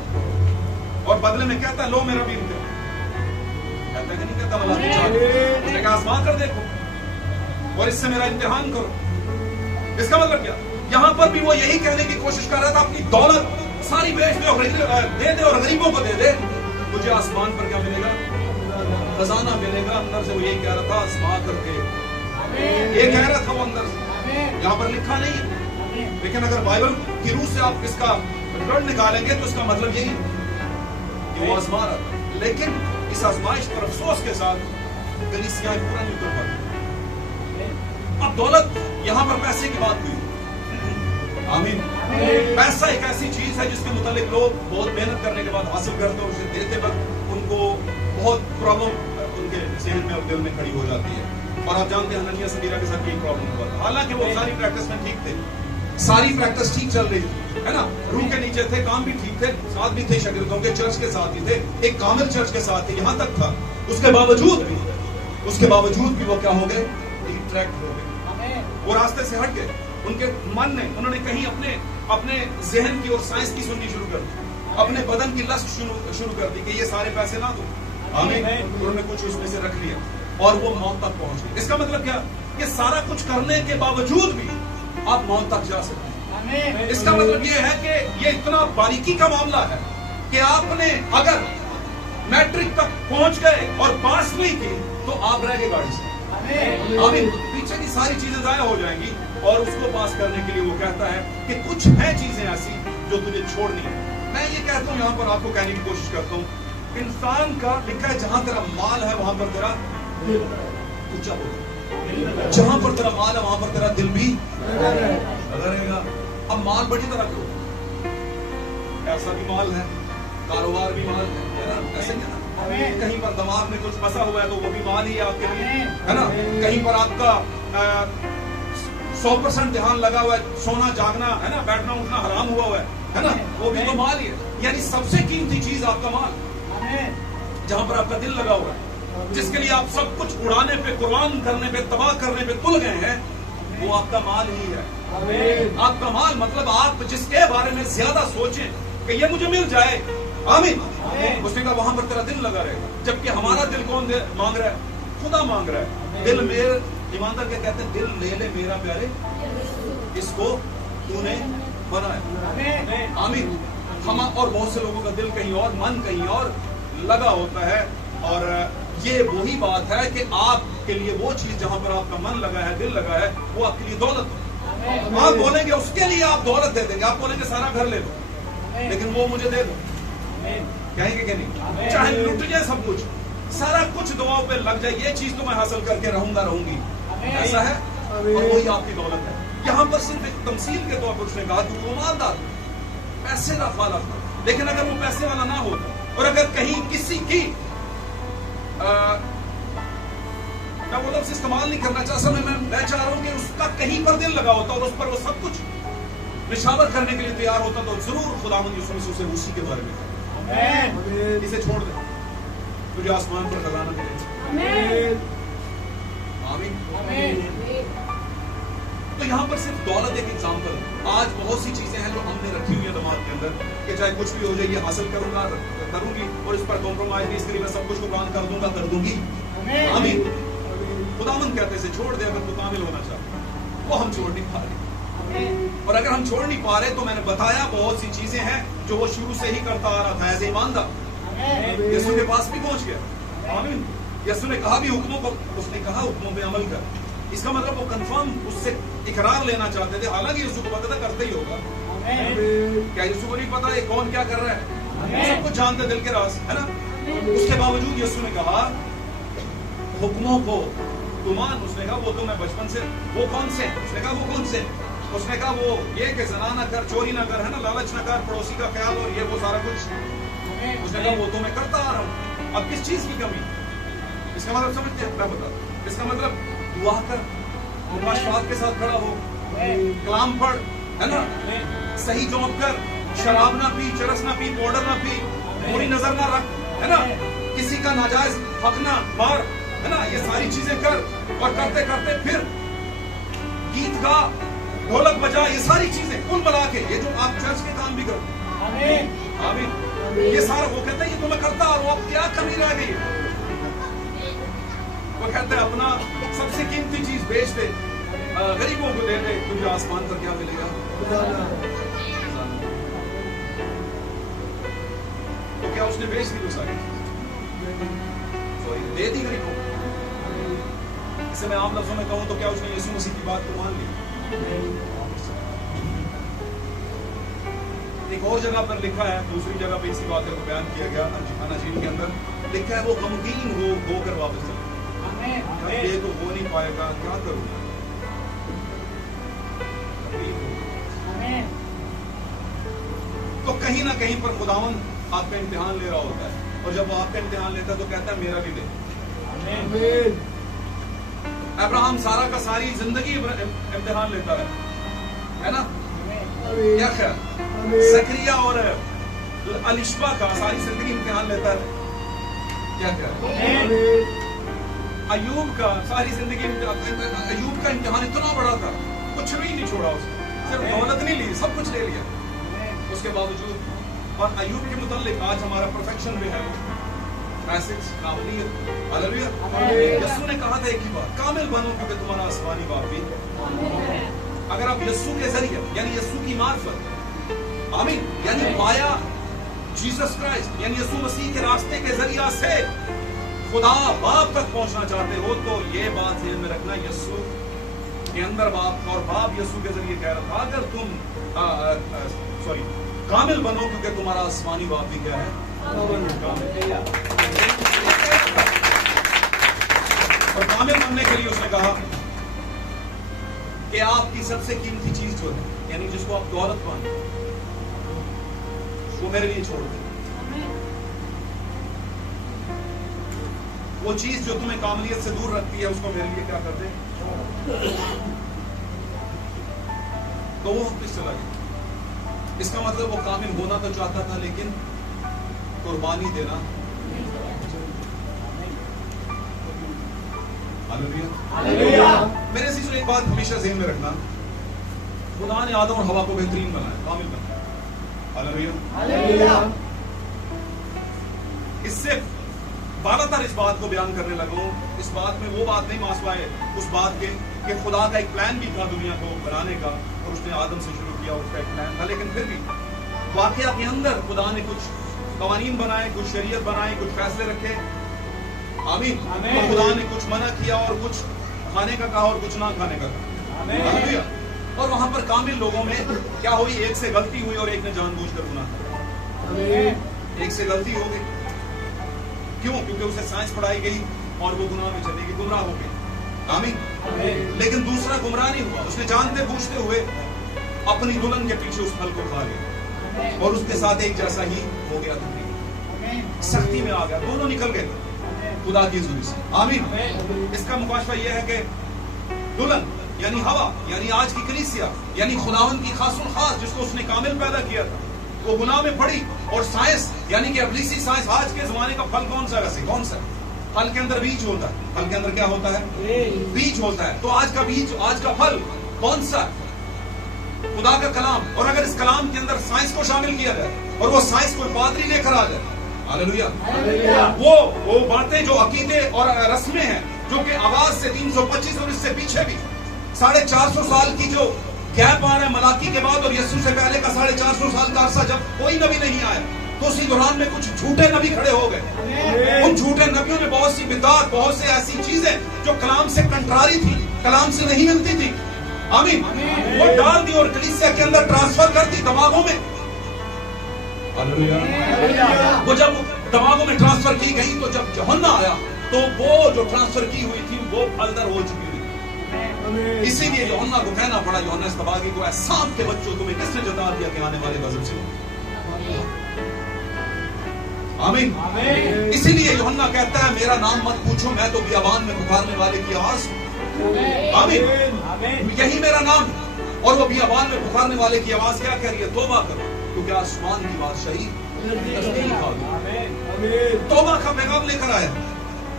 اور بدلے میں کہتا ہے لو میرا بھی امتحان. کہتا ہے کہ نہیں کہتا, اس نے کہا آزما کر دیکھو اور اس سے میرا امتحان کرو. اس کا مطلب کیا؟ یہاں پر بھی وہ یہی کہنے کی کوشش کر رہا تھا اپنی دولت ساری بیچ دے اور دے دے اور غریبوں کو دے دے, مجھے آسمان پر کیا ملے گا, خزانہ ملے گا. اندر سے وہ یہی کہہ رہا تھا آزما کر کے, یہ کہہ رہا تھا وہ اندر سے. یہاں پر لکھا نہیں ہے, لیکن اگر بائبل کی روح سے آپ اس کا ریکارڈ نکالیں گے تو اس کا مطلب یہی کہ وہ آزما رہا تھا. लेकिन इस आजमाइश पर अफसोस के साथ कलीसियाएं पूरा नहीं कर पाती। अब दौलत यहाँ पर पैसे की बात हुई, आमीन। पैसा एक ऐसी चीज है जिसके मुतालिक लोग बहुत मेहनत करने के बाद हासिल करते हैं, उसे देते वक्त उनको बहुत प्रॉब्लम उनके सेहत में और दिल में खड़ी हो जाती है। और आप जानते हैं हननिया समीरा के साथ यही प्रॉब्लम हुआ था। हालांकि वो सारी प्रैक्टिस में ठीक थे, सारी प्रैक्टिस ठीक चल रही थी, है ना, रूह के नीचे थे, काम भी ठीक थे, साथ भी थे, शागिर्दों के चर्च के साथ ही थे, एक कामिल चर्च के साथ थे, यहाँ तक था। उसके बावजूद भी वो क्या हो गए, डिस्ट्रैक्ट हो गए, वो रास्ते से हट गए। उनके मन ने, उन्होंने कहीं अपने जहन की और साइंस की सुननी शुरू कर दी, अपने बदन की लस्ट शुरू कर दी कि ये सारे पैसे ना दो, आमीन। उन्होंने कुछ उसमें से रख लिया और वो मौत तक पहुंच गए। इसका मतलब क्या, कि सारा कुछ करने के बावजूद भी आप मौत तक जा सकते हैं। इसका मतलब ये है कि ये इतना बारीकी का मामला है कि आपने अगर मैट्रिक तक पहुंच गए और पास नहीं की तो आप रह गए गाड़ी से, आमीन। पीछे की सारी चीजें जाया हो जाएंगी और उसको पास करने के लिए वो कहता है कि कुछ है चीजें ऐसी जो तुझे छोड़नी है। मैं ये कहता हूँ, यहाँ पर आपको कहने की कोशिश करता हूँ, इंसान का लिखा है जहां तेरा माल है वहां पर तेरा दिल ऊंचा होगा, जहां पर तेरा माल है वहां पर तेरा दिल भी रहेगा। अब माल बड़ी तरह का, ऐसा भी माल है, कारोबार भी माल है ना, ऐसे नहीं ना, कहीं पर दिमाग में कुछ फंसा हुआ है तो वो भी माल ही है आपके लिए, है ना। कहीं पर आपका 100% ध्यान लगा हुआ है, सोना जागना, है ना, बैठना उठना हराम हुआ है ना, वो भी तो माल ही है। यानी सबसे कीमती चीज आपका माल, जहां पर आपका दिल लगा हुआ है, जिसके लिए आप सब कुछ उड़ाने पे, कुर्बान करने पे, तबाह करने पे तुल गए हैं, वो आपका माल ही है। आपका माल मतलब आप जिसके बारे में ज्यादा सोचें कि ये मुझे मिल जाए, आमीन, उसने कहा वहां पर तेरा दिल लगा रहेगा। जबकि हमारा दिल कौन मांग रहा है, खुदा मांग रहा है। दिल मेरे, ईमानदार के कहते हैं, दिल ले ले मेरा प्यारे, इसको तूने बनाया, आमीन। हम और बहुत से लोगों का दिल कहीं और, मन कहीं और लगा होता है। और ये वही बात है कि आपके लिए वो चीज जहां पर आपका मन लगा है, दिल लगा है, वो आपके लिए दौलत है। आप बोलेंगे उसके लिए आप दौलत दे देंगे, आप बोलेंगे सारा घर ले लो, लेकिन वो मुझे दे दो, कहेंगे कि नहीं, चाहे लुट जाए सब कुछ, सारा कुछ दुआओं पे लग जाए, ये चीज तो मैं हासिल करके रहूंगी, ऐसा है, और वही आपकी दौलत है। यहाँ पर सिर्फ एक तमसील के तौर पर उसने कहा कि वो ईमानदार, पैसे वाला था, लेकिन अगर वो पैसे वाला ना होता और अगर कहीं किसी की मैं वो लफ्ज़ इस्तेमाल नहीं करना चाहता, मैं चाह रहा हूं कि उसका कहीं पर दिल लगा होता और उस पर वो सब कुछ निशावर करने के लिए तैयार होता तो जरूर खुदावंद यीशु मसीह उसे उसी के बारे में कहा, इसे छोड़ दे, तुझे आसमान पर खजाना मिलेगा, आमीन। तो यहाँ पर सिर्फ दौलत एक एग्जाम्पल है। आज बहुत सी चीजें हैं जो हमने रखी हुई है दिमाग के अंदर कि चाहे कुछ भी हो जाए ये हासिल करूंगी और इस पर कॉम्प्रोमाइज नहीं, इसके लिए मैं सब कुछ कुर्बान कर दूंगी, आमीन। खुदावंद कहते हैं छोड़ दे, अगर तू कामिल होना चाहता, वो हम छोड़ नहीं पा रहे। और अगर हम छोड़ नहीं पा रहे तो मैंने बताया बहुत सी चीजें हैं जो वो शुरू से ही करता आ रहा था एज ईमानदार, यीशु के पास भी पहुंच गया, आमीन। यीशु ने कहा भी हुक्मों को, उसने कहा हुक्मों पे अमल कर, इसका मतलब वो कंफर्म उससे इकरार लेना चाहते थे। हालांकि यीशु को पता था करते ही होगा, क्या यीशु को नहीं पता ये कौन क्या कर रहा है, सब कुछ जानते दिल के राज, है ना। उसके बावजूद यीशु ने कहा हुक्मों को तू मान, उसने कहा वो तो मैं बचपन से, वो कौन से, उसने कहा वो कौन से, उसने कहा वो ये कि ज़ना ना कर, चोरी ना कर, है ना, लालच ना कर, पड़ोसी का ख्याल और ये वो सारा कुछ, उसने कहा वो तो मैं करता आ रहा हूँ, अब किस चीज की कमी। इसका मतलब समझते हैं, मैं बता, इसका मतलब दुआ कर, मुबाशरात के साथ खड़ा हो, कलाम पढ़, है ना, सही जॉब कर, शराब ना पी, चरस ना पी, पाउडर ना पी, बुरी नजर ना रख, है ना, किसी का नाजायज हक ना मार, है ना, ये सारी चीजें कर, और करते करते फिर गीत गा, ढोलक बजा, ये सारी चीजें कुल मिला के ये जो आप चर्च के काम भी करो, आमीन, ये सारा वो कहते हैं ये तो मैं करता और वो अब क्या कमी रह गई है। वो कहते हैं अपना सबसे कीमती चीज बेच दे, गरीबों को दे दे, तुझे आसमान पर क्या मिलेगा। तो क्या उसने बेच दी वो सारी, तो दे दी गरीबों को। इसे मैं आम लफ्जों में कहूं तो क्या उसने यीशु मसीह की बात को मान ली, एक और जगह पर लिखा है, दूसरी जगह पे इसी बात को बयान किया गया अनाजील के अंदर लिखा है वो गमगीन होकर वापस चले। ये तो हो नहीं पाएगा, क्या करूं? तो कहीं ना कहीं पर खुदावन आपका इम्तिहान ले रहा होता है, और जब वो आपका इम्तिहान लेता है तो कहता है मेरा भी ले। अब्राहम सारा का सारी जिंदगी इम्तिहान लेता है ना? क्या ख्याल? जकरिया और अलिशबा का सारी जिंदगी इम्तिहान लेता है, क्या ख्याल? अयूब का सारी जिंदगी, अयूब का इम्तिहान इतना बड़ा था, कुछ भी नहीं छोड़ा उसने, सिर्फ दौलत नहीं ली, सब कुछ ले लिया उसके बावजूद। और अयूब के मुतालिक आज हमारा परफेक्शन भी है, मैसेज कामिलियत। हालेलुया। यीशु ने कहा था एक ही बात, कामिल बनो क्योंकि तुम्हारा आसमानी बाप भी। अगर आप यीशु के जरिए यानी यीशु की मार्फत, आमीन, यानी पाया जीसस क्राइस्ट यानी यीशु मसीह के रास्ते के जरिए से खुदा बाप तक पहुंचना चाहते हो, तो ये बात ध्यान में रखना, यीशु के अंदर बाप और बाप यीशु के जरिए कह रहा था अगर तुम कामिल बनो क्योंकि तुम्हारा आसमानी बाप भी क्या है, कामिल। और कामिल बनने के लिए उसने कहा कि आपकी सबसे कीमती चीज जो है, यानी जिसको आप दौलत मानते हो, वो मेरे लिए छोड़ दो। वो चीज जो तुम्हें कामलियत से दूर रखती है उसको मेरे लिए क्या कर दे। तो वो वापस चला गया। इसका मतलब वो कामिल होना तो चाहता था लेकिन कुर्बानी देना। हालेलुया। मेरे अज़ीज़ों, एक बात हमेशा ज़हन में रखना, खुदा ने आदम और हवा को बेहतरीन बनाया, कामिल बनाया। हालेलुया। इससे बारह इस बात को बयान करने लगा हूं, इस बात में वो बात नहीं मास पाए उस बात के कि खुदा का एक प्लान भी था दुनिया को बनाने का, और उसने आदम से शुरू किया, उसका एक प्लान था, लेकिन फिर भी वाकया के अंदर खुदा ने कुछ कवानीन बनाए, कुछ शरीयत बनाई, कुछ फैसले रखे। आमीन। तो खुदा ने कुछ मना किया और कुछ खाने का कहा और कुछ ना खाने का कहा। हालेलुया। और वहां पर कामिल लोगों में क्या हुई, एक से गलती हुई और एक ने जानबूझकर गुनाह किया। एक से गलती हो गई, क्यों? क्योंकि उसे साइंस पढ़ाई गई और वो गुनाह में चली गई, गुमराह हो गई। आमीन। लेकिन दूसरा गुमराह नहीं हुआ, उसने जानते बूझते हुए अपनी दुल्हन के पीछे उस फल को खा लिया और उसके साथ एक जैसा ही हो गया, सख्ती में आ गया, दोनों निकल गए खुदा की हुजूरी से। आमीन। इसका मुकाशफा यह है कि दुल्हन यानी हवा यानी आज की कलीसिया यानी खुदावंद की खासुल खास जिसको उसने कामिल पैदा किया था, वो गुनाह में पड़ी। और साइंस यानी कि इब्लीसी साइंस, आज के जमाने का फल कौन सा है? वैसे कौन सा? फल के अंदर बीज होता है। फल के अंदर क्या होता है? बीज होता है। तो आज का बीज, आज का फल कौन सा? खुदा का कलाम। और अगर इस कलाम के अंदर साइंस को शामिल किया जाए और वो साइंस कोई पादरी लेकर आ जाए, हालेलुया, वो बातें जो अकीदे और रस्में हैं जो कि आवाज से 325 और इससे पीछे भी 450 साल की जो गैप आ रहा है मलाकी के बाद और यीशु से पहले का 450 साल का अरसा, जब कोई नबी नहीं आया, तो उसी दौरान में कुछ झूठे नबी खड़े हो गए। उन झूठे नबियों में बहुत सी बिदात, बहुत से ऐसी चीजें जो कलाम से कंट्रारी थी, कलाम से नहीं मिलती थी, आमीन, वो डाल दी और कलीसिया के अंदर ट्रांसफर कर दी दिमागों में। वो जब दिमागों में ट्रांसफर की गई, तो जब यूहन्ना आया तो वो जो ट्रांसफर की हुई थी वो फलदार हो चुकी हुई। इसीलिए यूहन्ना को कहना पड़ा, यूहन्ना इस्तबागी को, सांप के बच्चों तुम्हें किसने जता दिया कि आने वाले गज़ब से? आमीन। इसीलिए यूहन्ना कहता है मेरा नाम मत पूछो, मैं तो बियाबान में पुकारने वाले की आवाज हूं। आमीन। यही मेरा नाम। और वो बियाबान में पुकारने वाले की आवाज क्या कह रही है? तौबा करो क्योंकि आसमान की बादशाही नजदीक आ गई। तौबा का पैगाम लेकर आया।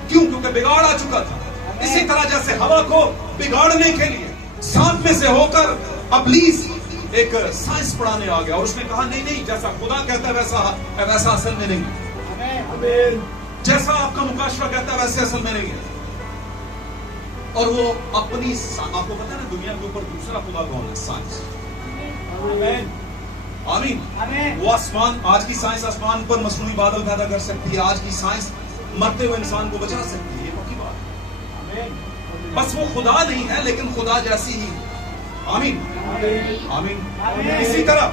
क्यों? क्योंकि बिगाड़ आ चुका था। इसी तरह जैसे हवा को बिगाड़ने के लिए सांप में से होकर इब्लीस एक साइंस पढ़ाने आ गया और उसने कहा नहीं नहीं, जैसा खुदा कहता है वैसा असल में नहीं, जैसा आपका मुकाशफा कहता है वैसे असल में नहीं है। और वो अपनी, आपको पता है ना दुनिया के ऊपर दूसरा खुदा कौन है? साइंस। आमीन। वो आसमान, आज की साइंस आसमान पर मसनूई बादल पैदा कर सकती है, आज की साइंस मरते हुए इंसान को बचा सकती है, ये पक्की बात है। बस वो खुदा नहीं है लेकिन खुदा जैसी ही। आमीन। आमीन। इसी तरह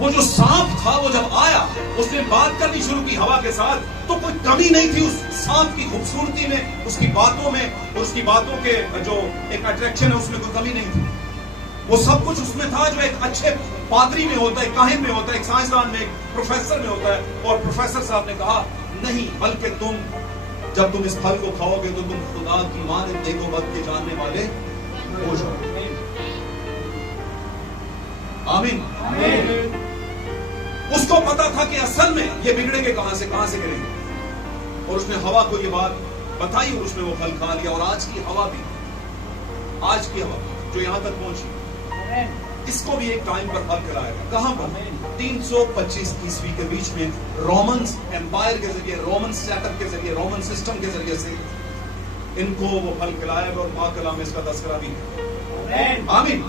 وہ جو سانپ تھا وہ جب آیا اس نے بات کرنی شروع کی ہوا کے ساتھ تو کوئی کمی نہیں تھی اس سانپ کی خوبصورتی میں، اس کی باتوں میں، اور اس کی باتوں کے جو ایک اٹریکشن ہے اس میں کوئی کمی نہیں تھی. وہ سب کچھ اس میں تھا جو ایک اچھے پادری میں ہوتا ہے، کاہن میں ہوتا ہے، ایک سائنسدان میں، ایک پروفیسر میں ہوتا ہے. اور پروفیسر صاحب نے کہا نہیں، بلکہ تم جب تم اس پھل کو کھاؤ گے تو تم خدا کی مانند نیک و بد کے جاننے والے ہو جاؤ. آمین. اس کو پتا تھا کہ اصل میں یہ بگڑے گے کہاں سے کریں گے، اور اس نے ہوا کو یہ بات بتائی اور اس نے وہ پھل کھا لیا. اور آج کی ہوا جو یہاں تک پہنچی، اس کو بھی ایک ٹائم پر پھل کھلائے گا. کہاں پر؟ 325 عیسوی کے بیچ میں رومنز امپائر کے ذریعے، رومن سیٹ اپ کے ذریعے، رومن سسٹم کے ذریعے سے ان کو وہ پھل کھلائے گا. اور پاک کلام میں اس کا تذکرہ بھی ہے. آمین.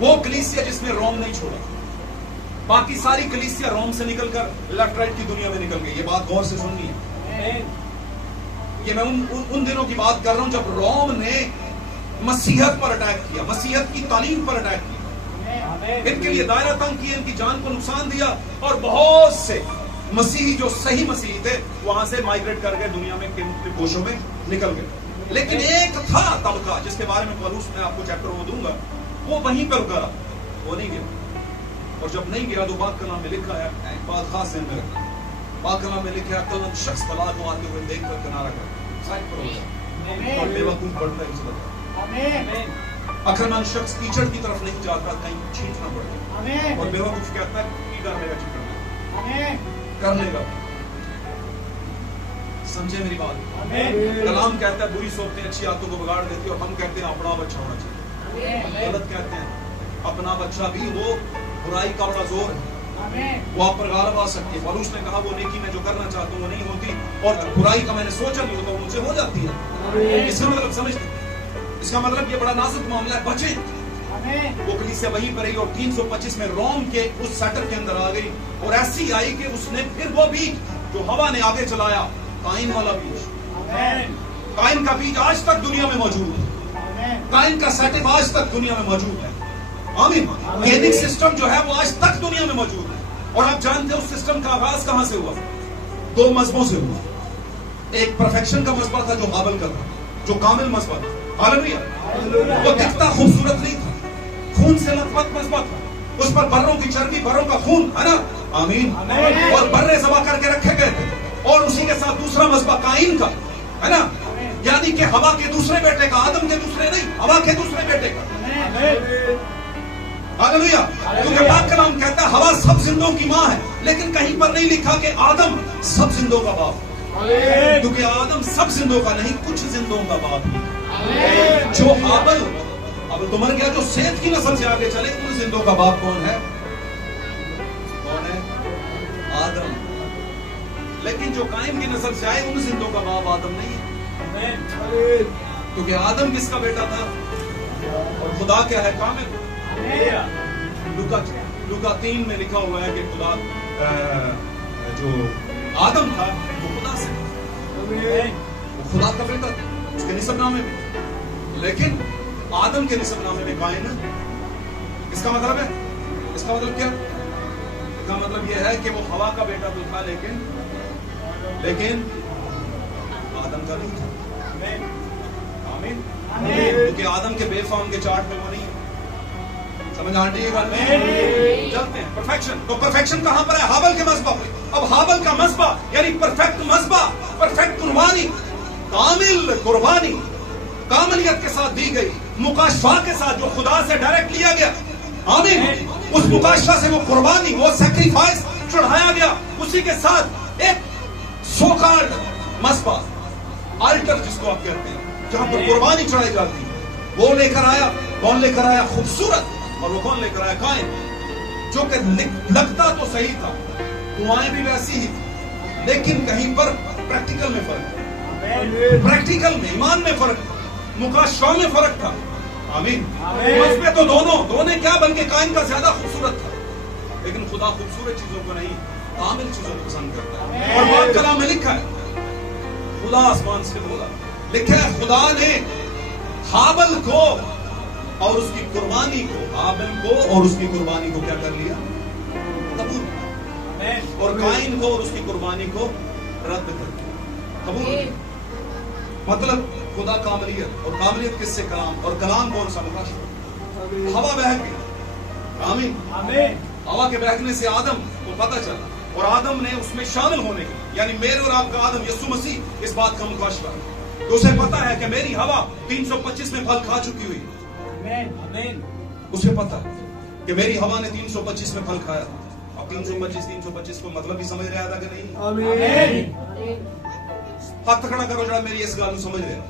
وہ کلیسیا جس نے روم نہیں چھوڑا، باقی ساری کلیسیا روم سے نکل کر لیفٹ رائٹ کی دنیا میں نکل گئی. یہ بات غور سے سننی ہے. یہ میں ان دنوں کی بات کر رہا ہوں جب روم نے مسیحیت پر اٹیک کیا، مسیحیت کی تعلیم پر اٹیک کیا، ان کے لیے دائرہ تنگ کیا، ان کی جان کو نقصان دیا، اور بہت سے مسیحی جو صحیح مسیحی تھے وہاں سے مائگریٹ کر گئے، دنیا میں مختلف گوشوں میں نکل گئے. لیکن ایک تھا طبقہ جس کے بارے میں پولس میں آپ کو چیپٹر وہ دوں گا، وہ وہیں پر رکا رہا، وہ نہیں گیا. اور جب نہیں گیا تو پاک کلام میں لکھا ہے، ایک بات خاص ذہن میں رکھنا، پاک کلام میں لکھا ہے عقلمند شخص بلا کو آتے ہوئے دیکھ کر کنارہ کر سائڈ پر ہو جائے، اور بے وقوف بڑھتا ہے اسے لگتا. عقلمند شخص کیچڑ کی طرف نہیں جاتا کہیں چھینٹنا پڑتا، اور بے وقوف کہتا ہے کی کر لے گا، چھینٹنا کر لے گا. سمجھے میری بات؟ کلام کہتا ہے بری صحبتیں اچھی عادتوں کو بگاڑ دیتی، اور ہم کہتے ہیں اپنا بچہ ہونا چاہیے. غلط کہتے ہیں. اپنا بچہ بھی وہ برائی کا بڑا زور ہے، وہ آپ پر غالب آ سکتی ہے. پولس نے کہا وہ نیکی میں جو کرنا چاہتا ہوں وہ نہیں ہوتی، اور برائی کا میں نے سوچا نہیں ہوتا وہ مجھ سے ہو جاتی ہے. اس کا مطلب سمجھتے، اس کا مطلب یہ بڑا نازک معاملہ ہے، بچیں. وہ کلیسیا وہیں پر رہی اور 325 میں روم کے اس سیٹر کے اندر آ گئی، اور ایسی آئی کہ اس نے پھر وہ بیج جو ہوا نے آگے چلایا، قائن والا بیج، قائن کا بیج آج تک دنیا میں موجود ہے. قائن کا سیٹ آج تک دنیا میں موجود ہے. آمین. گینک سسٹم جو ہے وہ آج تک دنیا میں موجود ہے. اور آپ جانتے ہیں اس سسٹم کا آغاز کہاں سے ہوا؟ 2 مذہبوں سے ہوا. ایک پرفیکشن کا مذہب تھا جو ہابل کا تھا، جو کامل مذہب تھا. ہاللویہ. وہ دکھتا خوبصورت نہیں تھا، خون سے لطمت مذہب تھا، اس پر بروں کی چربی، بروں کا خون ہے نا. آمین. اور برے ذبح کر کے رکھے گئے تھے. اور اسی کے ساتھ دوسرا مذہب قائن کا ہے نا، یعنی کہ ہوا کے دوسرے بیٹے کا، آدم کے دوسرے نہیں، ہوا کے دوسرے بیٹے کا. ہاللویہ. کیونکہ پاک کلام کہتا ہے ہوا سب زندوں کی ماں ہے، لیکن کہیں پر نہیں لکھا کہ آدم سب زندوں کا باپ، کیونکہ آدم سب زندوں کا نہیں، کچھ زندوں کا باپ ہے. جو ہابل تو مر گیا، جو سیت کی نسل سے آگے چلے، ان زندوں کا باپ کون ہے؟ آدم. لیکن جو قائم کی نسل سے آئے ان زندوں کا باپ آدم نہیں ہے، کیونکہ آدم کس کا بیٹا تھا اور خدا کیا ہے؟ کامل. لوکا 3 میں لکھا ہوا ہے کہ خدا جو آدم تھا وہ خدا سے، وہ خدا کا بیٹا تھا اس کے نسب نامے میں. لیکن آدم کے نسب نامے میں قائن ہے. اس کا مطلب ہے، اس کا مطلب کیا؟ اس کا مطلب یہ ہے کہ وہ ہوا کا بیٹا تو تھا لیکن آدم کا نہیں تھا. آمین. کیونکہ آدم کے بے فارم کے چارٹ میں وہ نہیں ہے. سمجھ آتی ہے بات نہیں؟ چلتے ہیں. پرفیکشن. تو پرفیکشن کہاں پر ہے؟ ہابل کے مذبح پہ. اب ہابل کا مذبح یعنی پرفیکٹ مذبح، پرفیکٹ قربانی، کامل قربانی، کاملیت کے ساتھ دی گئی، مکاشفہ کے ساتھ جو خدا سے ڈائریکٹ لیا گیا. آمین. اس مکاشفہ سے وہ قربانی، وہ سیکریفائس چڑھایا گیا. اسی کے ساتھ ایک سو کارڈ مذبح، آلٹر جس کو آپ کہتے ہیں، جہاں پر قربانی چڑھائی جاتی ہے، وہ لے کر آیا. کون لے کر آیا؟ خوبصورت. اور وہ کون لے کر آیا؟ قائن. جو کہ لگتا تو صحیح تھا، دعائیں بھی ویسی ہی تھی، لیکن کہیں پر پریکٹیکل میں فرق تھا، پریکٹیکل میں، ایمان میں فرق تھا، مکاشفہ میں فرق تھا. آمین. مذہب تو دونوں کیا، بلکہ قائن کا زیادہ خوبصورت تھا. لیکن خدا خوبصورت چیزوں کو نہیں، کامل چیزوں کو پسند کرتا ہے. اور پاک کلام میں لکھا ہے، خدا آسمان سے بولا، لکھا ہے خدا نے ہابل کو اور اس کی قربانی کو، ہابل کو اور اس کی قربانی کو کیا کر لیا؟ قبول اور قائن کو اور اس کی قربانی کو رد کر دیا. قبول. مطلب خدا کاملیت, اور کاملیت کس سے؟ کلام. اور کلام کون سا؟ مکاشفہ. ہوا بہک گئی. آمین. ہوا کے بہکنے سے آدم کو پتہ چلا, اور آدم نے اس میں شامل ہونے کی, یعنی میرے اور آپ کا آدم یسوع مسیح اس بات کا مکاشفہ ہے. تو اسے پتا ہے کہ میری ہوا 325 میں پھل کھا چکی ہوئی. اسے پتا ہے کہ میری ہوا نے 325 میں پھل کھایا. اب 325 کو مطلب ہی سمجھ رہا تھا کہ نہیں؟ ہاتھ کھڑا کرو جڑا میری اس گل سمجھ رہے.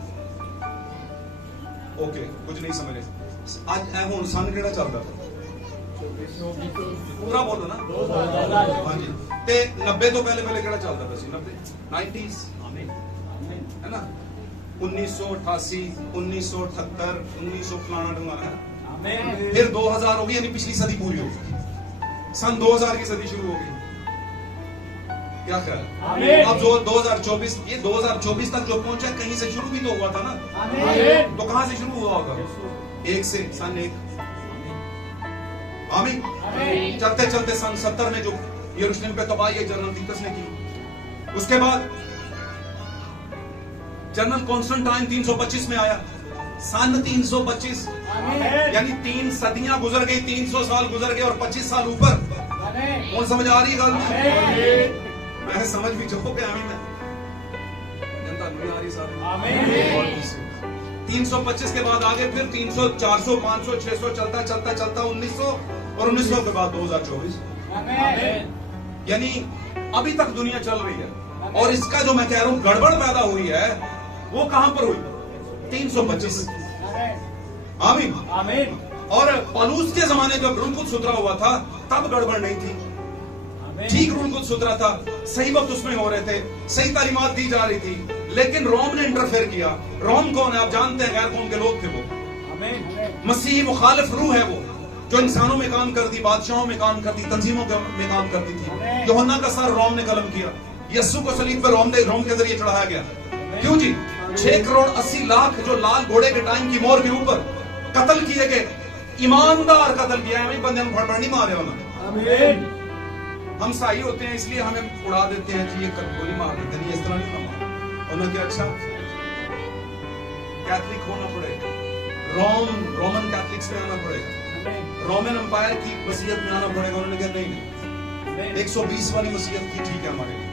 اوکے, کچھ نہیں سمجھ رہے. اج اے ہن سن کیڑا چلدا تھا؟ پورا بولو نا. ہاں جی. تے 90 تو پہلے کیڑا چلدا پیا سی؟ 90s ہے نا. 1988 1978 1900 فلانا ڈمانا ہے. پھر 2000 ہو گئی, یعنی پچھلی صدی پوری ہو گئی. سن 2000 کی صدی شروع ہو گئی. کیا خیال ہے؟ اب جو 2024, یہ 2024 تک جو پہنچا کہیں سے شروع بھی تو ہوا تھا نا. تو کہاں سے شروع ہوا ہوگا؟ ایک سے, سن 1. آمین. چلتے چلتے سن 70 میں جو یروشلم پہ تباہی جنرل تیتس نے کی, اس کے بعد جنرل کانسٹنٹائن 325 میں آیا. سن 325, یعنی 3 صدیاں گزر گئی, 300 سال گزر گئے اور 25 سال اوپر. کون سمجھ آ رہی گل؟ میں سمجھ بھی چکو کہ آمین ہے جنتا نہیں آ رہی صاحب. 325 کے بعد آگے پھر 300 400 500 600 چلتا چلتا چلتا 1900 اور 1900 کے بعد 2024. یعنی ابھی تک دنیا چل رہی ہے. اور اس کا جو میں کہہ رہا ہوں گڑبڑ پیدا ہوئی ہے وہ کہاں پر ہوئی؟ 325. آمین. اور پالوس کے زمانے جب روح القدس اترا ہوا تھا تب گڑبڑ نہیں تھی. ٹھیک روح القدس اترا تھا, صحیح وقت اس میں ہو رہے تھے, صحیح تعلیمات دی جا رہی تھی, لیکن روم نے انٹرفیئر کیا. روم کون ہے آپ جانتے ہیں؟ غیر قوم کے لوگ تھے وہ. مسیحی مخالف روح ہے وہ, جو انسانوں میں کام کرتی, بادشاہوں میں کام کرتی, تنظیموں میں کام کرتی تھی. یوحنا کا سر روم نے قلم کیا. یسوع کو صلیب پر روم کے ذریعے چڑھایا گیا. کیوں جی؟ 6 کروڑ 80 لاکھ جو لال گھوڑے کے ٹائم کی مور کے اوپر قتل کیے گئے, ایماندار قتل کیا ہے. بندے ہم پھڑ نہیں مارے ہونا. ہم صحیح ہوتے ہیں اس لیے ہمیں اڑا دیتے ہیں کہ یہ گولی مار دیتے ہیں. اس طرح نہیں کرنا. انہوں نے اچھا کیتھولک ہونا پڑے گا, رومن کیتھولکس میں آنا پڑے گا, رومن امپائر کی مسیحیت میں آنا پڑے گا. انہوں نے کہا نہیں, 120 والی مسیحیت کی ٹھیک ہے ہمارے لیے,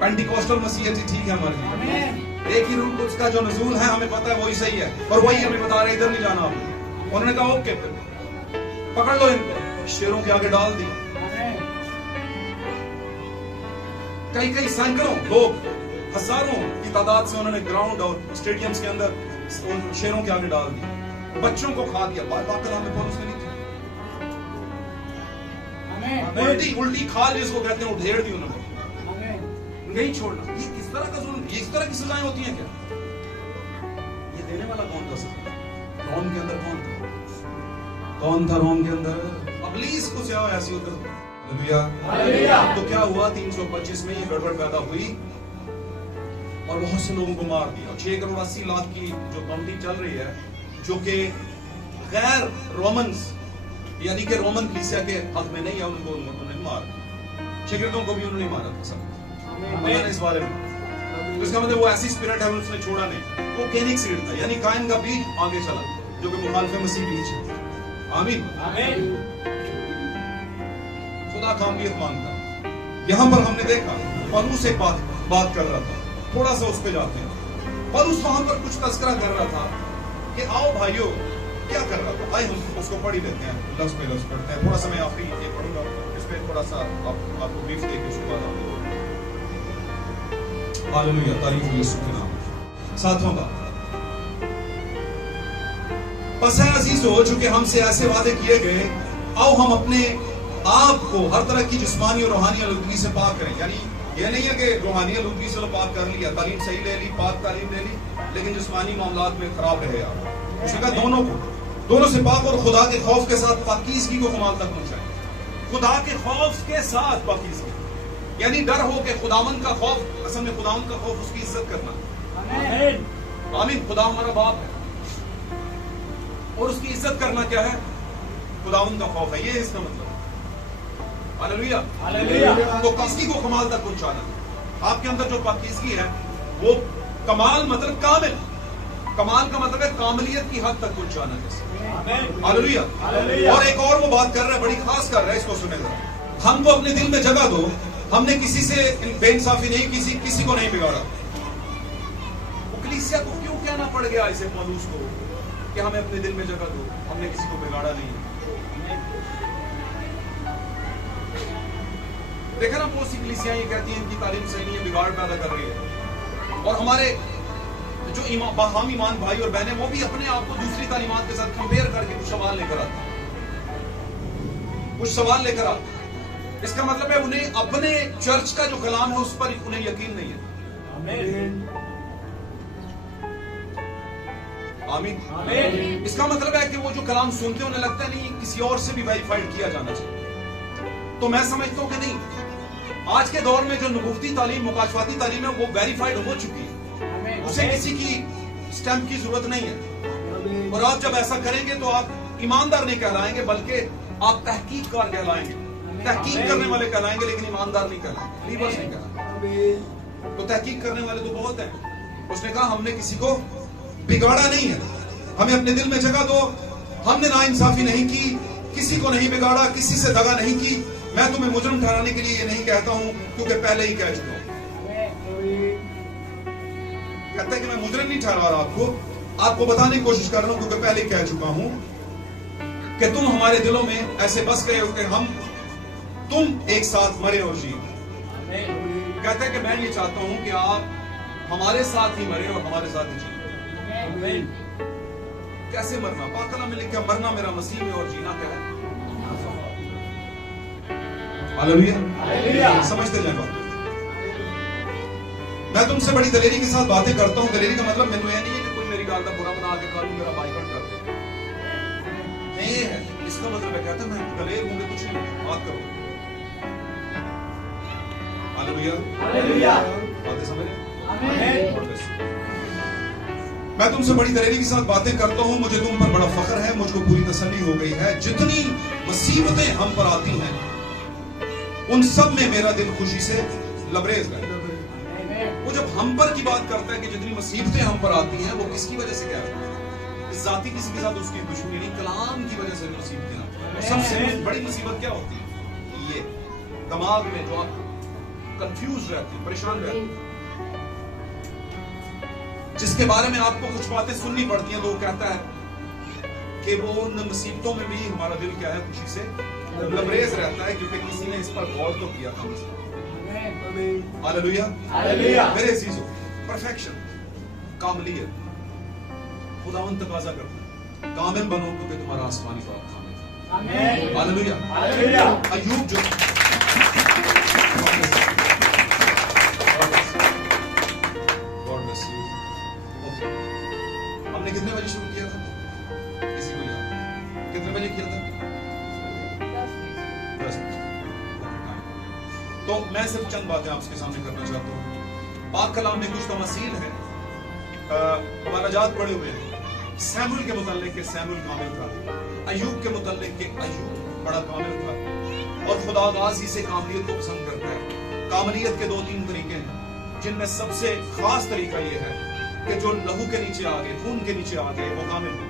پینٹیکوسٹل مسیحیت کی ٹھیک ہے ہمارے لیے. ایک ہی روح القدس کا جو نزول ہے ہمیں پتا ہے وہی صحیح ہے, اور وہی ہمیں بتا رہے ادھر نہیں جانا. انہوں نے کہا اوکے پھر پکڑ لو ان کو, شیروں کے آگے ڈال دی. کئی سینکڑوں لوگ, ہزاروں کی تعداد سے انہوں نے گراؤنڈ اور اسٹیڈیمز کے اندر شیروں کے آگے ڈال دی. بچوں کو کھا دیا. بات کلام میں پولس نے نہیں تھی. الٹی کھال جس کو کہتے ہیں ادھیڑ دی انہوں نے. نہیں چھوڑنا. یہ کس طرح کا ظلم, یہ اس طرح کی سزائیں ہوتی ہیں کیا؟ یہ دینے والا کون تھا؟ روم کے اندر کون تھا؟ روم کے اندر ابلیس کو سیا ایسی ادھر. تو کیا ہوا 325 میں یہ گڑبڑ پیدا ہوئی اور بہت سے لوگوں کو مار دیا. 6 کروڑ 80 لاکھ کی جو کاؤنٹنگ چل رہی ہے, جو کہ غیر رومنز یعنی کہ رومن کلیسیا کے حق میں نہیں ہے, ان کو انہوں نے مار دیا. شاگردوں کو بھی انہوں نے مارا تھا. سب اس بارے میں اس کا مطلب وہ ایسی اسپرٹ ہے اس نے چھوڑا نہیں. وہ کینک سیڈ تھا, یعنی قائن کا بیج آگے چلا جو کہ مخالف مسیح بیج ہے. آمین. خدا کاملیت مانگتا. یہاں پر ہم نے دیکھا پالوس ایک بات کر رہا تھا. تھوڑا سا اس پہ جاتے ہیں. پالوس وہاں پر کچھ تذکرہ کر رہا تھا کہ آؤ بھائیو, کیا کر رہا تھا؟ آئے ہم اس کو پڑھ ہی لیتے ہیں, لفظ پہ لفظ پڑھتے ہیں. تھوڑا سا میں آخری یہ پڑھوں گا, اس پہ تھوڑا سا آپ کو بریف دے کے اس کے بعد آؤں. ہاللویا, تعریف ہو یسوع کے نام. 7واں بات, پس ہے عزیزو چونکہ ہم سے ایسے وعدے کیے گئے, آؤ ہم اپنے آپ کو ہر طرح کی جسمانی اور روحانی آلودگی سے پاک کریں. یعنی یہ نہیں ہے کہ روحانی آلودگی سے پاک کر لیا, تعلیم صحیح لے لی, پاک تعلیم لے لی, لیکن جسمانی معاملات میں خراب رہے آپ. اس کا دونوں سے پاک اور خدا کے خوف کے ساتھ پاکیزگی کو کمال تک پہنچائیں. خدا کے خوف کے ساتھ پاکیزگی, یعنی ڈر ہو کہ خداوند کا خوف, اصل میں خداوند کا خوف اس کی عزت کرنا. آمین. خدا ہمارا باپ ہے اور اس کی عزت کرنا کیا ہے؟ خداوند کا خوف ہے. یہ اس کا مطلب. हालेलुया। हालेलुया। तो पाकीज़गी को कमाल तक पहुंचाना, आपके अंदर जो पाकीज़गी है वो कमाल मतलब कामिल, कमाल का मतलब है कामलियत की हद तक पहुंचाना। हालेलुया। और एक और वो बात कर रहा है, बड़ी खास कर रहा है, इसको सुने जरा। हमको अपने दिल में जगह दो, हमने किसी से बेइंसाफी नहीं, किसी को नहीं बिगाड़ा। कलीसिया को क्यों कहना पड़ गया इसे पौलुस को कि हमें अपने दिल में जगह दो, हमने किसी को बिगाड़ा नहीं। देखा ना, बहुत सी कलीसियां ये कहती हैं इनकी तालीम सही नहीं है, बिगाड़ पैदा कर रही है। और हमारे जो हम ईमान भाई और बहनें, वो भी अपने आप को दूसरी तालीमात के साथ कंपेयर करके कुछ सवाल लेकर आते हैं, कुछ सवाल लेकर आते हैं। इसका मतलब है उन्हें अपने चर्च का जो कलाम है उस पर उन्हें यकीन नहीं है। आमीन। इसका मतलब है कि वो जो कलाम सुनते हैं उन्हें लगता है नहीं, किसी और से भी वेरीफाइड किया जाना चाहिए। तो मैं समझता हूं कि नहीं, आज के दौर में जो नबूवती तालीम, मुकाशफाती तालीम है, वो वेरीफाइड हो चुकी है, उसे किसी की स्टैंप की जरूरत नहीं है। और आप जब ऐसा करेंगे तो आप ईमानदार नहीं कहलाएंगे, बल्कि आप तहकीककार कहलाएंगे, तहकीक करने वाले कहलाएंगे, लेकिन ईमानदार नहीं कहलाएंगे, लीवर्स नहीं कहलाएंगे। तो तहकीक करने वाले तो बहुत हैं। उसने कहा हमने किसी को बिगाड़ा नहीं है, हमें अपने दिल में जगह दो, हमने नाइंसाफी नहीं की, किसी को नहीं बिगाड़ा, किसी से दगा नहीं की। मैं तुम्हें मुजरिम ठहराने के लिए ये नहीं कहता हूं, क्योंकि पहले ही कह चुका हूं। कहता है कि मैं मुजरिम नहीं ठहरा रहा आपको बताने की कोशिश कर रहा हूं, क्योंकि पहले ही कह चुका हूं कि तुम हमारे दिलों में ऐसे बस गए हो कि तुम एक साथ मरे और जी। कहता है कि मैं ये चाहता हूं कि आप हमारे साथ ही मरे और हमारे साथ ही जी। कैसे मरना? पाक कलाम में लिखा, मरना मेरा मसीह में और जीना क्या है। हालेलुया। समझते जाए बात। मैं तुमसे बड़ी दलेरी के साथ बातें करता हूं। दलेरी का मतलब मैंने ये नहीं है कि कोई मेरी गाल का बुरा बना के कानून मेरा बाइकआउट कर दे, नहीं है। इसका मतलब है, कहता मैं दलेर हूं, कुछ नहीं, बात करो। हालेलुया। बातें समझ रहे? मैं तुमसे बड़ी दलेरी के साथ बातें करता हूं, मुझे तुम पर बड़ा फख्र है, मुझको पूरी तसल्ली हो गई है। जितनी मुसीबतें हम पर आती हैं उन सब में मेरा दिल खुशी से लबरेज है। वो जब हम पर की बात करता है कि जितनी मुसीबतें हम पर आती हैं, वो किसकी वजह से क्या है? जाती किसी के साथ उसकी दुश्मनी नहीं, कलाम की वजह से मुसीबतें आती हैं। सबसे बड़ी मुसीबत क्या होती है? ये दिमाग में जो आप कंफ्यूज रहते हैं, परेशान रहते हैं, जिसके बारे में आपको कुछ बातें सुननी पड़ती हैं, तो वो कहता है कि वो उन मुसीबतों में भी हमारा दिल क्या है, खुशी से लबरेज रहता है, क्योंकि किसी ने इस पर गौर तो किया था। हालेलुया। मेरे अजीजों, परफेक्शन, कामलियत, खुदावंद तकाजा करता है कामिल बनो, क्योंकि तुम्हारा आसमानी बाप कामिल है। हालेलुया। अय्यूब जो हमने कितने बजे शुरू किया था? किसी को याद? कितने बजे किया था? 10 बजे। तो मैं सिर्फ चंद बातें आपके सामने करना चाहता हूँ। पाक कलाम में कुछ तमसील है, हमारा जात पढ़े हुए हैं। सैमुअल के मुताल्लिक के सैमुअल कामिल था, अय्यूब के मुताल्लिक के अय्यूब बड़ा कामिल था, और खुदा गाजी से कामलियत को पसंद करता है। कामलियत के 2-3 तरीके हैं, जिनमें सबसे खास तरीका यह है कि जो लहू के नीचे आ गए, खून के नीचे आ गए, वो कामिल है।